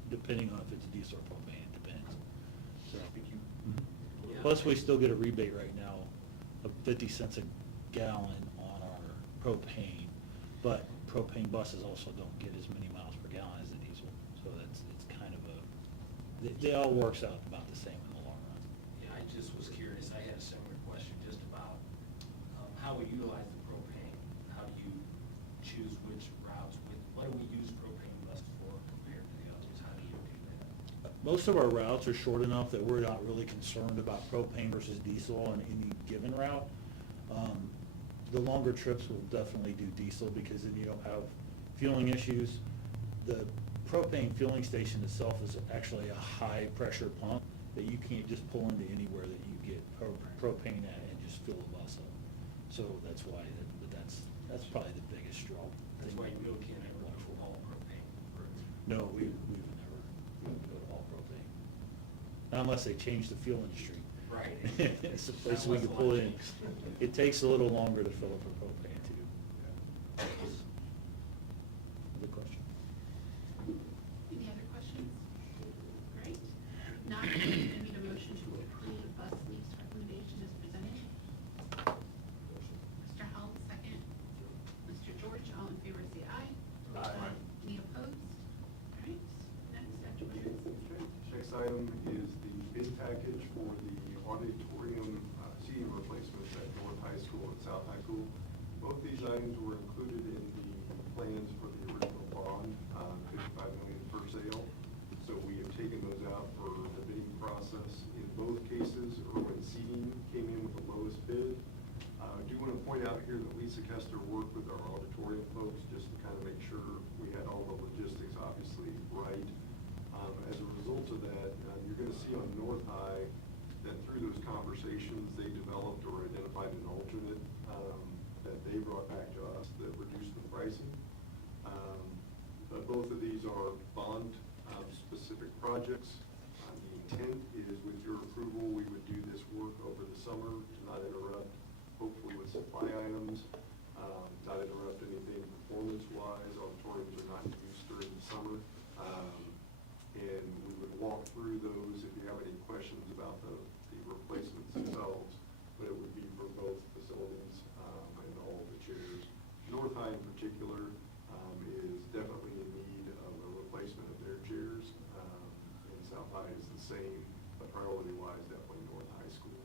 depending on if it's diesel or propane, it depends. So, Yeah. Plus, we still get a rebate right now of 50 cents a gallon on our propane, but propane buses also don't get as many miles per gallon as the diesel. So it's kind of they all works out about the same in the long run. Yeah, I just was curious, I had a similar question just about how we utilize the propane. How do you choose which routes, what do we use propane bus for compared to the others? How do you do that? Most of our routes are short enough that we're not really concerned about propane versus diesel on any given route. The longer trips will definitely do diesel because then you don't have fueling issues. The propane fueling station itself is actually a high-pressure pump that you can't just pull into anywhere that you get propane at and just fill the bus up. So that's why, that's probably the biggest draw. That's why you really can't ever go for all propane. No, we've never go to all propane. Not unless they change the fuel industry. Right. It's a place we can pull in. It takes a little longer to fill up a propane too. Other question? Any other questions? Great. Not, I need a motion to approve bus lease recommendation as presented. Mr. Howell, second. Mr. George, all in favor, say aye. Aye. Any opposed? All right, next, Dr. Winters. Next item is the bid package for the auditorium seating replacements at North High School and South High School. Both these items were included in the plans for the original bond, $55 million for sale. So we have taken those out for the bidding process. In both cases, Irwin Seating came in with the lowest bid. I do want to point out here that Lisa Kester worked with our auditorium folks just to kind of make sure we had all the logistics obviously right. As a result of that, you're going to see on North High that through those conversations, they developed or identified an alternate that they brought back to us that reduced the pricing. But both of these are bond specific projects. The intent is, with your approval, we would do this work over the summer to not interrupt, hopefully with supply items, not interrupt anything performance-wise. Auditoriums are not used during the summer. And we would walk through those if you have any questions about the replacements themselves, but it would be for both facilities and all the chairs. North High in particular is definitely in need of a replacement of their chairs, and South High is the same, but priority-wise, definitely North High School.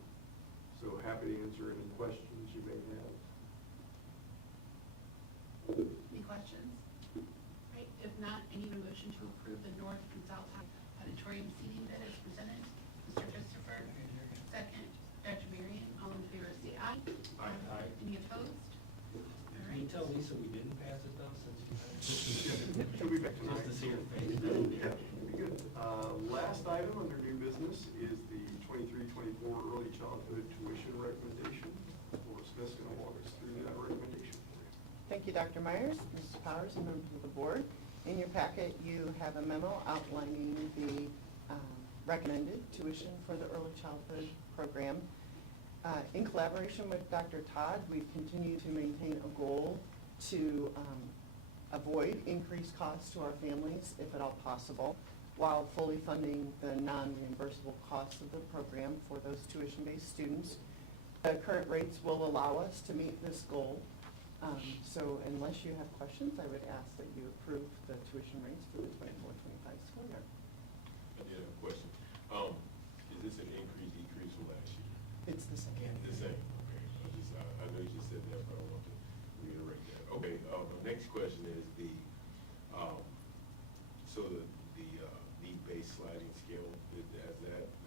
So happy to answer any questions you may have. Any questions? Right, if not, I need a motion to approve the North and South High auditorium seating bid as presented. Mr. Christopher, second. Dr. Marion, all in favor, say aye. Aye. Any opposed? All Can you right. tell Lisa we didn't pass it though, since you had She'll be back just tonight. to see her face? Yeah, be good. Last item under new business is the 23-24 early childhood tuition recommendation. Laura Smith's going to walk us through that recommendation. Thank you, Dr. Myers, Mrs. Powers, and members of the board. In your packet, you have a memo outlining the recommended tuition for the early childhood program. In collaboration with Dr. Todd, we've continued to maintain a goal to avoid increased costs to our families, if at all possible, while fully funding the non-reimbursable costs of the program for those tuition-based students. The current rates will allow us to meet this goal. So unless you have questions, I would ask that you approve the tuition rates for the 24-25 school year. I did have a question. Is this an increase, decrease from last year? It's the same. The same, okay. I know you just said that, but I want to reiterate that. Okay, the next question is so the need-based sliding scale,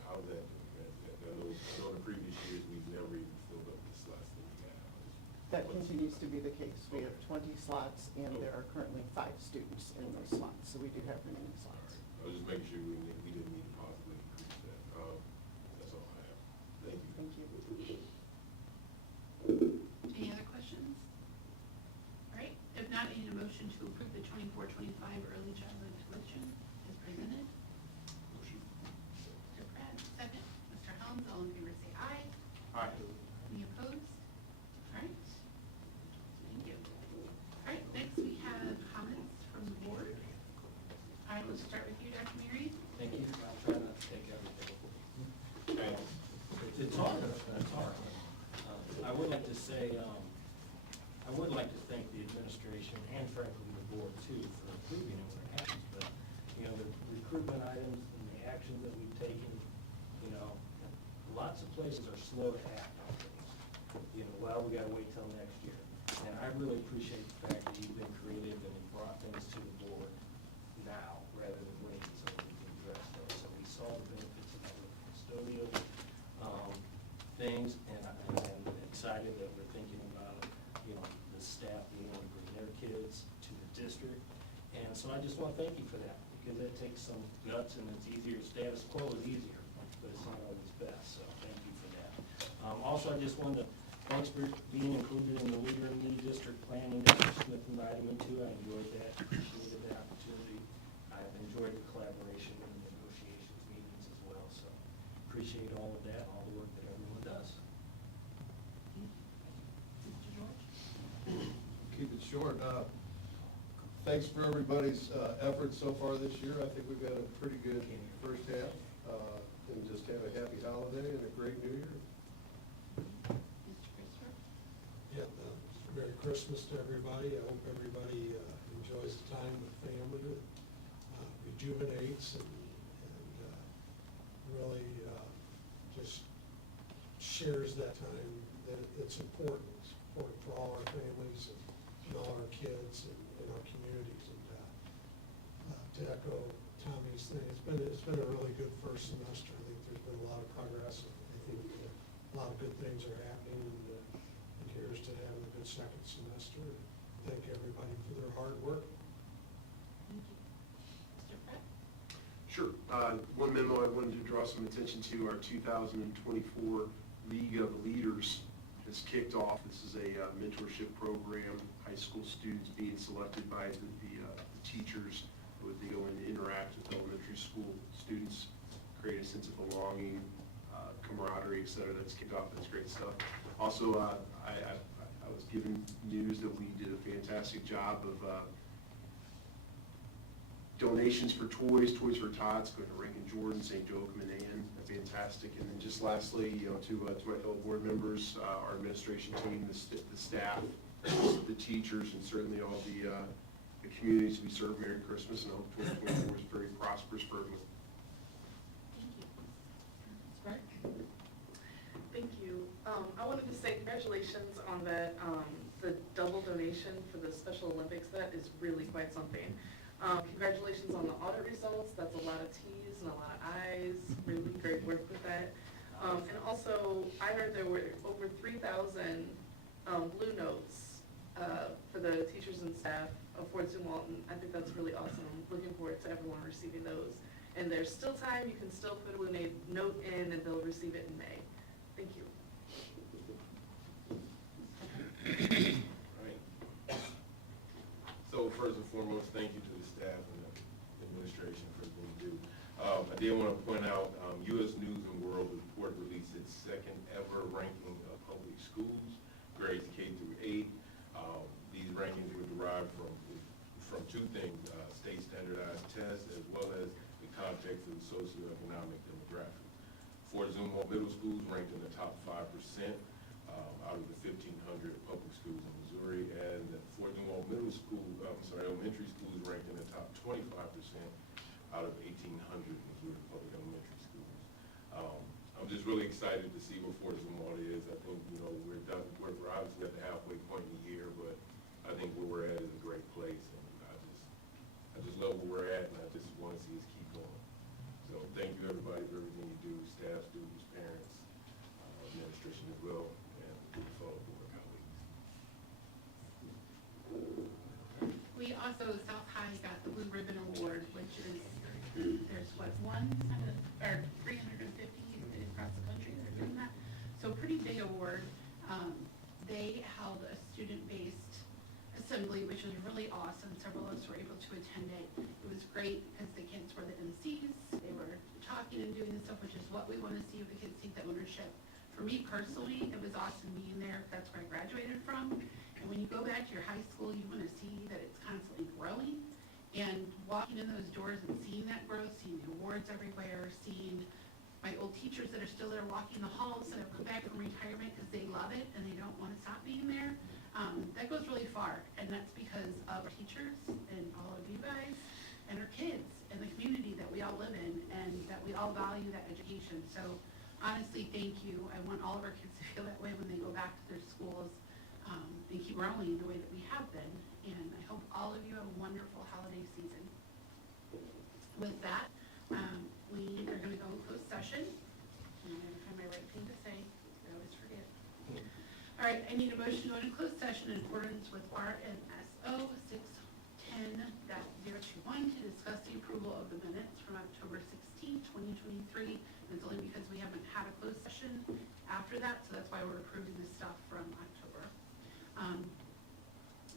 how's that, I know on the previous years, we've never even filled up the slots that we have. That continues to be the case. We have 20 slots, and there are currently 5 students in those slots, so we do have remaining slots. I was just making sure we didn't need to possibly increase that. That's all I have. Thank you. Thank you. Any other questions? All right, if not, I need a motion to approve the 24-25 early childhood tuition as presented. Motion. Mr. Pratt, second. Mr. Helms, all in favor, say aye. Aye. Any opposed? All right. Thank you. All right, next we have comments from the board. All right, let's start with you, Dr. Mary. Thank you. I'll try not to take everything. Thanks. It's hard, it's hard. I would like to say, I would like to thank the administration and frankly the board too for approving it when it happens. But, you know, the recruitment items and the actions that we've taken, you know, lots of places are slow to act on things. You know, well, we gotta wait till next year. And I really appreciate the fact that you've been creative and have brought things to the board now rather than waiting so we can address those. So we saw the benefits of the custodial things, and I'm excited that we're thinking about, you know, the staff being able to bring their kids to the district. And so I just want to thank you for that, because that takes some guts, and it's easier, status quo is easier, but it's not always best, so thank you for that. Also, I just wanted to, thanks for being included in the Leader in the District planning, Dr. Smith invited me to, I enjoyed that, appreciated the opportunity. I've enjoyed the collaboration and the negotiations meetings as well, so appreciate all of that, all the work that everyone does. Mr. George? Keep it short. Thanks for everybody's efforts so far this year. I think we've had a pretty good first half. And just have a happy holiday and a great new year. Mr. Christopher? Yeah, Merry Christmas to everybody. I hope everybody enjoys the time with family, rejuvenates, and really just shares that time, that it's important. It's important for all our families and all our kids and our communities. And to echo Tommy's thing, it's been a really good first semester. I think there's been a lot of progress. I think a lot of good things are happening, and here's to having a good second semester. Thank everybody for their hard work. Thank you. Mr. Pratt? Sure. One memo I wanted to draw some attention to, our 2024 League of Leaders has kicked off. This is a mentorship program, high school students being selected by the teachers who would go and interact with elementary school students create a sense of belonging, camaraderie, et cetera. That's kicked off. That's great stuff. Also, I was given news that we did a fantastic job of donations for toys for tots, going to Rankin Jordan, St. Joachim and Ann. Fantastic. And then just lastly, to my fellow board members, our administration team, the staff, the teachers, and certainly all the communities we serve, Merry Christmas, and I hope 2024 is very prosperous for everyone. Thank you. Ms. Thank you. I wanted to say congratulations on that, the double donation for the Special Olympics. That is really quite something. Congratulations on the audit results. That's a lot of T's and a lot of I's. Really great work with that. And also, I heard there were over 3,000 blue notes for the teachers and staff of Fort Zumwalt, and I think that's really awesome. I'm looking forward to everyone receiving those. And there's still time. You can still put a blue note in, and they'll receive it in May. Thank you. Right. So first and foremost, thank you to the staff and the administration for everything you do. I did want to point out, U.S. News and World Report released its second ever ranking of public schools, grades K through 8. These rankings were derived from two things, state standardized tests as well as the context of the socioeconomic demographics. Fort Zumwalt Middle Schools ranked in the top 5% out of the 1,500 public schools in Missouri, and the Fort Zumwalt elementary schools ranked in the top 25% out of 1,800 Missouri public elementary schools. I'm just really excited to see where Fort Zumwalt is. I think, we're obviously at the halfway point in the year, but I think where we're at is a great place, and I just love where we're at, and I just want to see us keep going. So thank you, everybody, for everything you do, staff, students, parents, administration as well, and fellow board colleagues. We also, South High got the Blue Ribbon Award, which is, there's what, 350 across the country that are doing that. So pretty big award. They held a student-based assembly, which was really awesome. Several of us were able to attend it. It was great because the kids were the MCs. They were talking and doing the stuff, which is what we want to see if the kids take that ownership. For me personally, it was awesome being there. That's where I graduated from. And when you go back to your high school, you want to see that it's constantly growing. And walking in those doors and seeing that growth, seeing the awards everywhere, seeing my old teachers that are still there walking the halls that have come back from retirement because they love it and they don't want to stop being there, that goes really far. And that's because of our teachers and all of you guys and our kids and the community that we all live in, and that we all value that education. So honestly, thank you. I want all of our kids to feel that way when they go back to their schools, and keep growing the way that we have been. And I hope all of you have a wonderful holiday season. With that, we are going to go in closed session. I'm going to find my right thing to say. I always forget. All right, I need a motion to go into closed session in accordance with RMSO 610.021 to discuss the approval of the minutes from October 16, 2023. It's only because we haven't had a closed session after that, so that's why we're approving this stuff from October.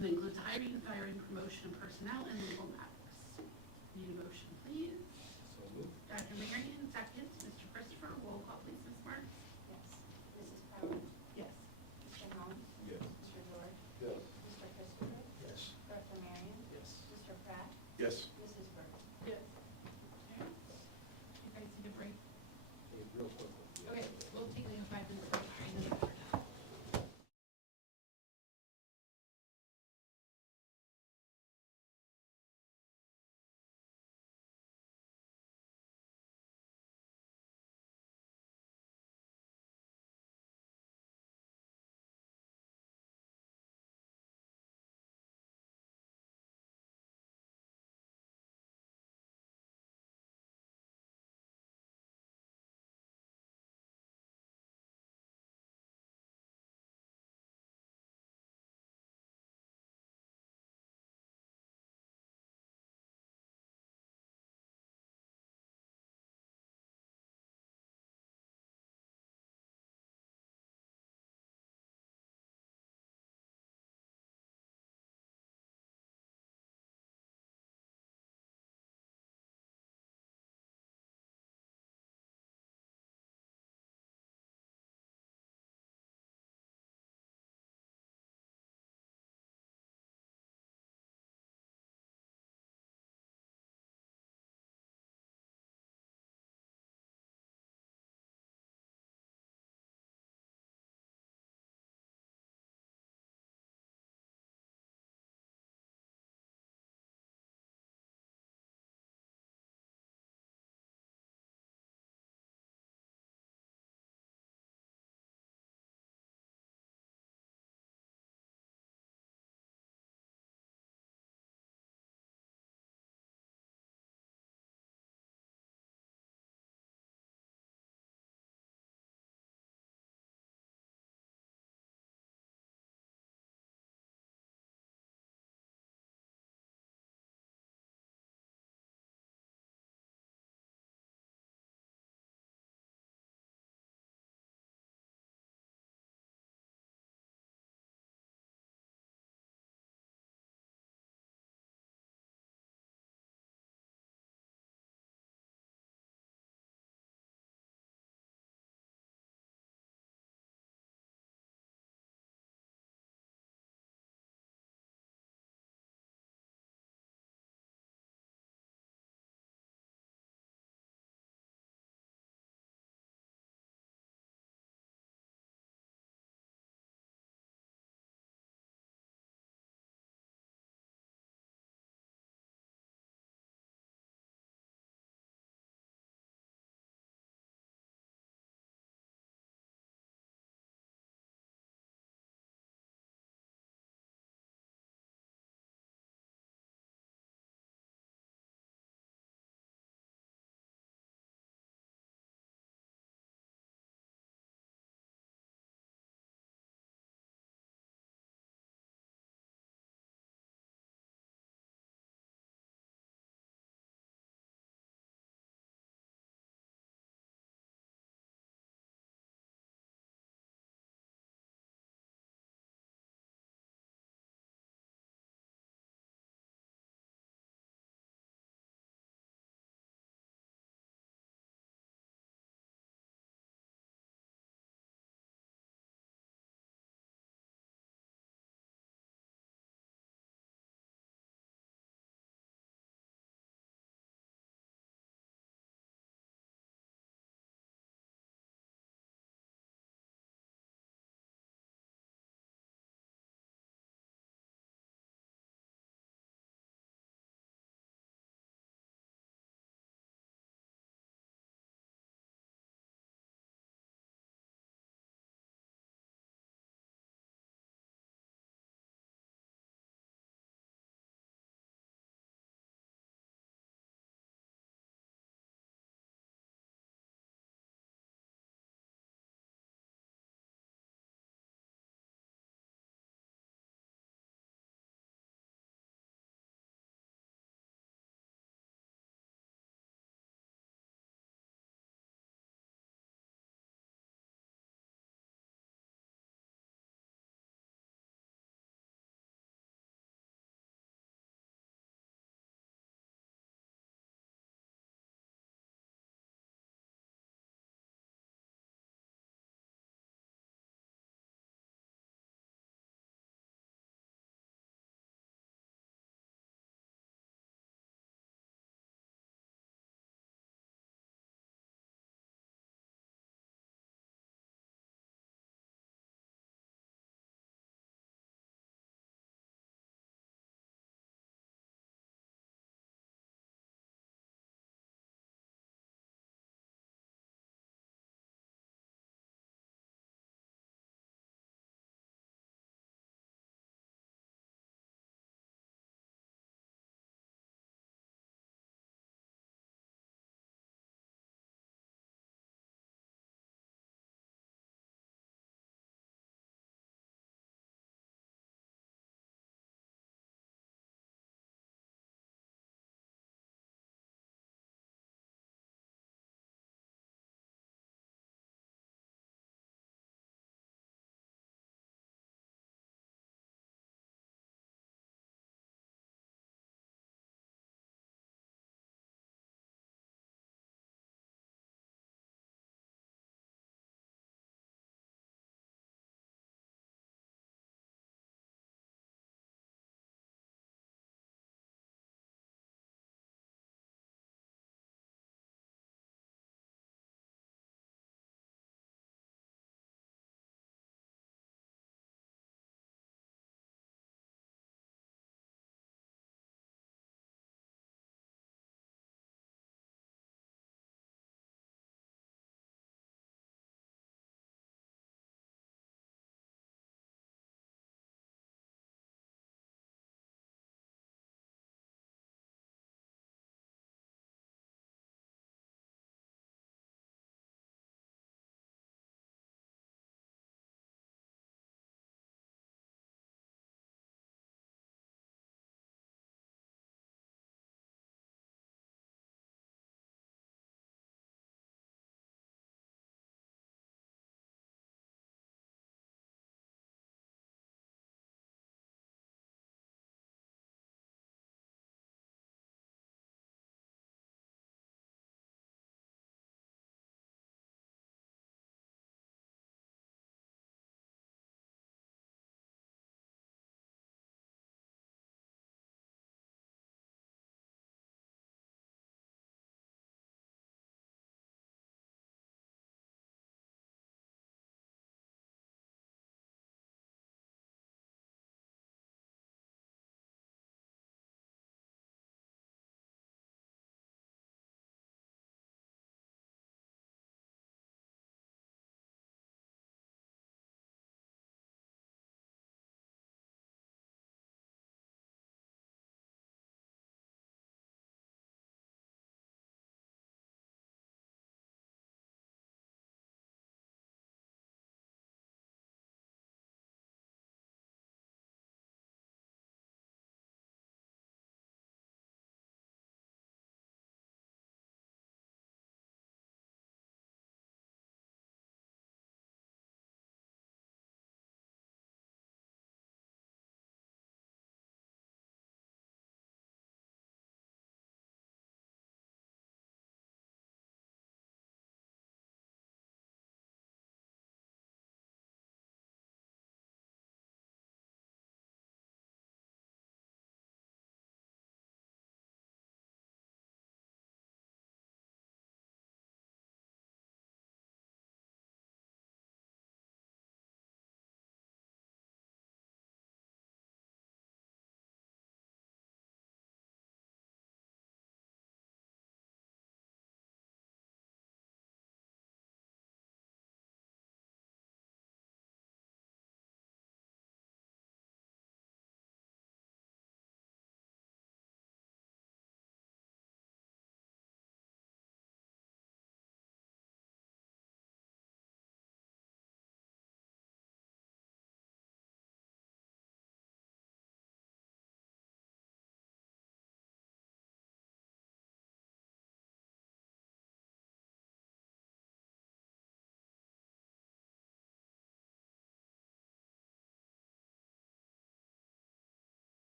It includes hiring, firing, promotion, and personnel and legal matters. Need a motion, please?